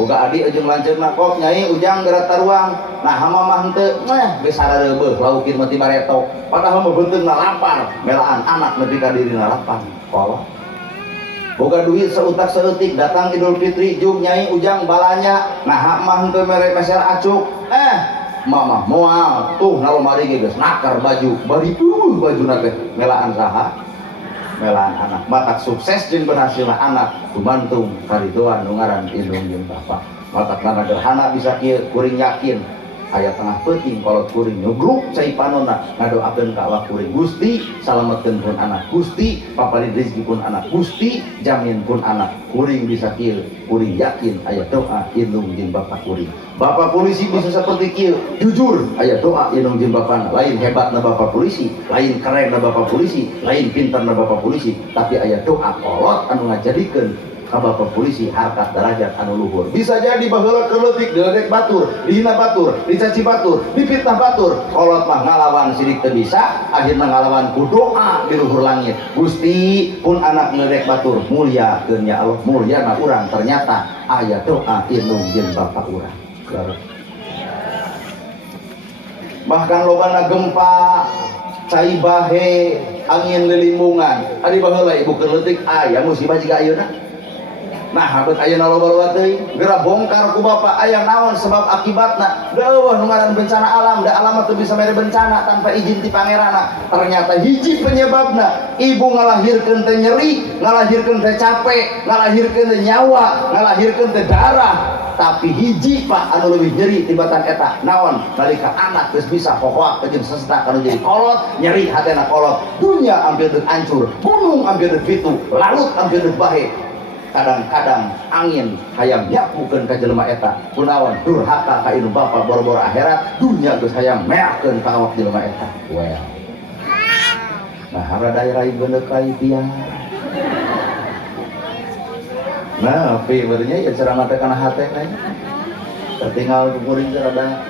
boga adik ujung lanceurna kok nyai ujang gerak taruang, nah hama mah henteu geus sarareubeuk laukin mah ti bareto, padahal mah beunteungna lapar, melaan anak nepi ka dirina lapar. Kolot boga duit seutak seutik datang Idul Fitri jung nyai ujang balanya, nah mah henteu mere meser acuk, mama moal tuh nalomari geus nakar baju bari bajuna teh melaan saha, melaan anak. Matak sukses jeung berhasilna anak gumantung karidoan nu ngaran indung jeung bapa. Matak nana gerhana bisa kieu kuring yakin aya tengah peuting kolot kuring nyugruk cai panonna ngadoakeun ka Allah kuring, Gusti salametkeun pun anak, Gusti paparin rezeki pun anak, Gusti jamin pun anak. Kuring bisa kieu kuring yakin aya doa indung jeung bapa kuring. Bapak polisi bisa seperti kieu jujur aya doa indung jeung bapana, lain hebatna bapak polisi, lain kerenna bapak polisi, lain pintarna bapak polisi, tapi aya doa kolot anu ngajadikeun ka bapak polisi harkat derajat anu luhur. Bisa jadi baheula keleutik diledek batur, dihina batur, dicaci batur, difitnah batur, kolot mah ngalawan sidik teu bisa, akhirna ngalawan ku doa di luhur langit. Gusti pun anak ngeledek batur, mulyakeun ya Allah, mulyana urang ternyata aya doa indung jeung bapak urang. Bahkan lobana gempa, cai bahe, angin lilimungan, ari baheula ibu keleutik aya musibah jiga ayeuna. Nah, habet ayeuna loba-loba teuing, geura bongkar ku Bapak aya naon sebab akibatna. Deueuh nu ngaran bencana alam, da alam teu bisa mere bencana tanpa izin ti pangeranna. Ternyata hiji penyebabna ibu ngalahirkeun teh nyeri, ngalahirkeun teh capek, ngalahirkeun teh nyawa, ngalahirkeun teh darah. Tapi hiji Pak anu leuwih nyeri tibatan eta naon? Nalika anak geus bisa hohoak jeung sesetak anu jadi kolot, nyeri hatena kolot. Dunya hampir deuk hancur, gunung hampir deuk pitu, laut hampir deuk bahe. Kadang-kadang angin hayang nyapukeun ka jelema eta kunaon durhaka ka indung bapa boro-boro akhirat, dunya geus hayang meakeun ka awak jelema eta. Well, nah rada rai beuneu kai pian. Nah, pi beurnya ya ceramah teh kana hate teh. Tertinggal kuring teh rada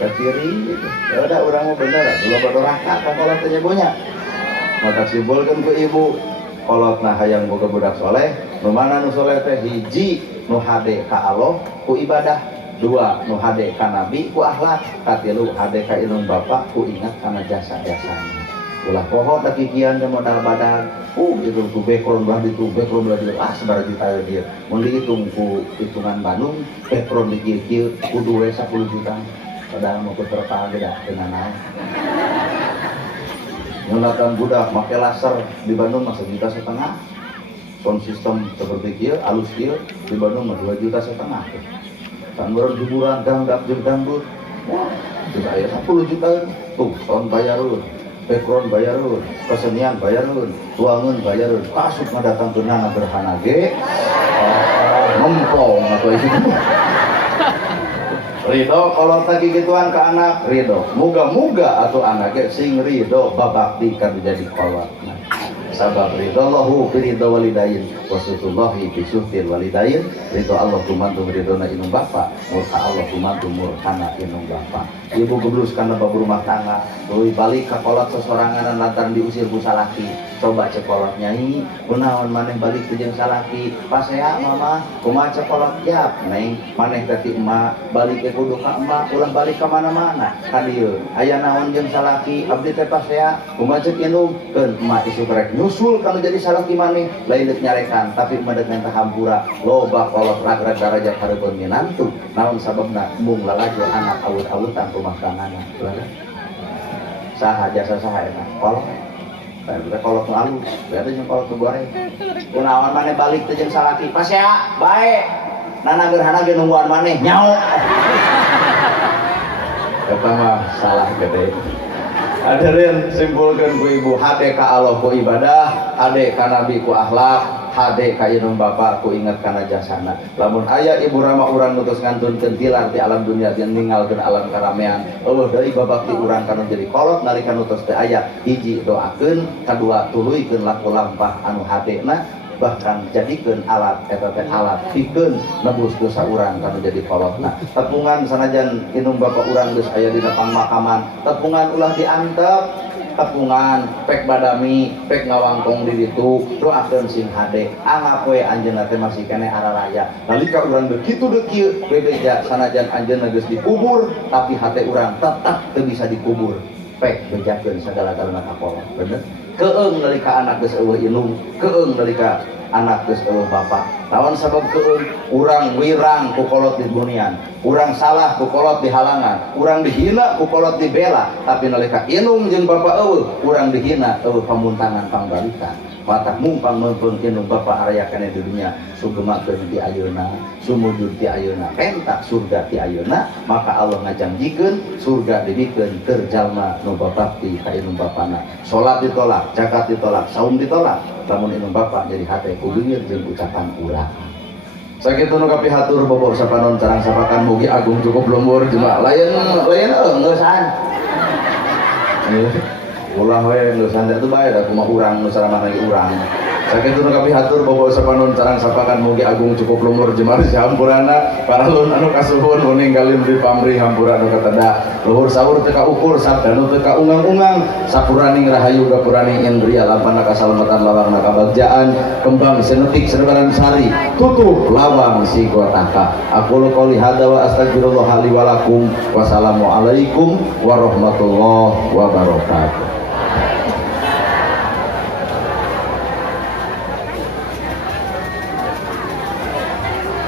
ke kiri gitu. Ya udah urang mah bener, loba doraka ka kolot teh nyagonya. Maka simbolkeun ku ibu kolotna hayang boga budak soleh, nu mana nu soleh teh hiji nu hade ka Allah ku ibadah, dua nu hade ka nabi ku akhlak, katilu hade ka indung bapa ku ingat kana jasa-jasana. Ulah poho da kikian teh modal badan, itu ku background belah ditu background belah ditu sabaraha juta dieu. Mun dihitung ku hitungan Bandung, background di kieu kudu we 10 juta. Padahal mau terpal beda dengan naon. Menggunakan budak pakai laser di Bandung mah 1,5 juta. Sound system seperti kia, alus kia di Bandung mah 2,5 juta. Samburan hiburan dangdut jeung dangdut, wah, bisa aya 10 juta. Tuh, sound bayareun, background bayareun, kesenian bayareun, tuangeun bayareun, kasut ngadatangkeunna gerhana ge, mempong atuh itu. Ridho kalau tadi gituan ke anak ridho, muga-muga atau anaknya sing ridho babakti kan jadi kolot. Sabab ridho Allahu fi ridho walidain wasutullahi fi suhtil walidain. Ridho Allah kumantung ridho na inung bapa, murka Allah kumantung murkana inung bapa. Ibu geblus kana babu rumah tangga, tuluy balik ka kolot sesorangan lantaran diusir ku salaki. Coba cek kolot nyai, kunaon maneh balik teh jeung salaki. Pasea mama, kumaha cek kolot ya, neng maneh teh emak balik ke kudu ka emak, ulah balik ka mana-mana. Ka dieu aya naon jeung salaki, abdi teh pasea, kumaha cek indung keun emak isu rek nyusul kana jadi salaki maneh, lain deuk nyarekan, tapi emak deuk ngentah hampura. Loba kolot ragrag darajat hareupeun minantu. Naon sababna mung lalaju anak awut-awutan rumah tanganna. Saha jasa saha eta? Kolot. Kita kolot nu alus, beda jeung kolot nu goreng. Kunaon maneh balik teh jeung salaki, pasea bae. Nana gerhana ge nungguan maneh nyao. Eta mah salah gede. Hadirin simpulkeun ku ibu, hade ka Allah ku ibadah, hade ka nabi ku akhlak, hade ka indung bapa ku inget kana jasana. Lamun aya ibu rama urang nutus ngantunkeun tilar di alam dunia yang ninggalkeun alam karamean, eueuh deui babakti urang kana jadi kolot nalika nutus teh aya hiji doakeun, kadua tuluykeun laku lampah anu hadena, bahkan jadikeun alat eta teh alat pikeun nebus dosa urang kana jadi kolotna. Tepungan sanajan indung bapa urang geus aya dina pamakaman, tepungan ulah diantep tepungan pek badami pek ngawangkong di ditu doakeun sing hade anggap we anjeunna teh masih kene araraya nalika urang begitu deukieu bebeja sanajan anjeunna geus dikubur tapi hate urang tetap teu bisa dikubur pek bejakeun sagala-galana kapola bener keung nalika anak geus eueuh ilung keung nalika anak geus eueuh bapak lawan sabab keung urang wirang ku kolot di bunian urang salah ku kolot di halangan urang dihina ku kolot dibela tapi nalika inung jeung bapak eueuh urang dihina eueuh pamuntangan pangbalikan matak mumpang meupeng inung bapak araya kana di dunia sugemakeun ti ayeuna sumujud ti ayeuna pentak surga ti ayeuna maka Allah ngajanjikeun surga dibikeun keur jalma nu babakti ka inung bapana salat ditolak zakat ditolak saum ditolak lamun inung bapak jadi hate kulieur jeung ucapan urang sakitu nu kapihatur bobor sapanon carang sapakan mugi agung cukup lumpur jemaah lain geusaan ulah we geusaan teh bae da kumaha urang nu saramah lagi urang sakitu nu kapihatur bobor sapanon carang sapakan mugi agung cukup lumpur jemaah sahampurana paralun anu kasuhun uning kalim di pamrih hampura anu kateda luhur sahur teu kaukur sabda nu teu kaungang-ungang sapuraning rahayu gapuraning indria lampana kasalamatan lawangna kabagjaan kembang senetik senebaran sari tutup lawang si gotaka aqulu qouli hadza wa astagfirullah li wa lakum wassalamu alaikum warahmatullahi wabarakatuh.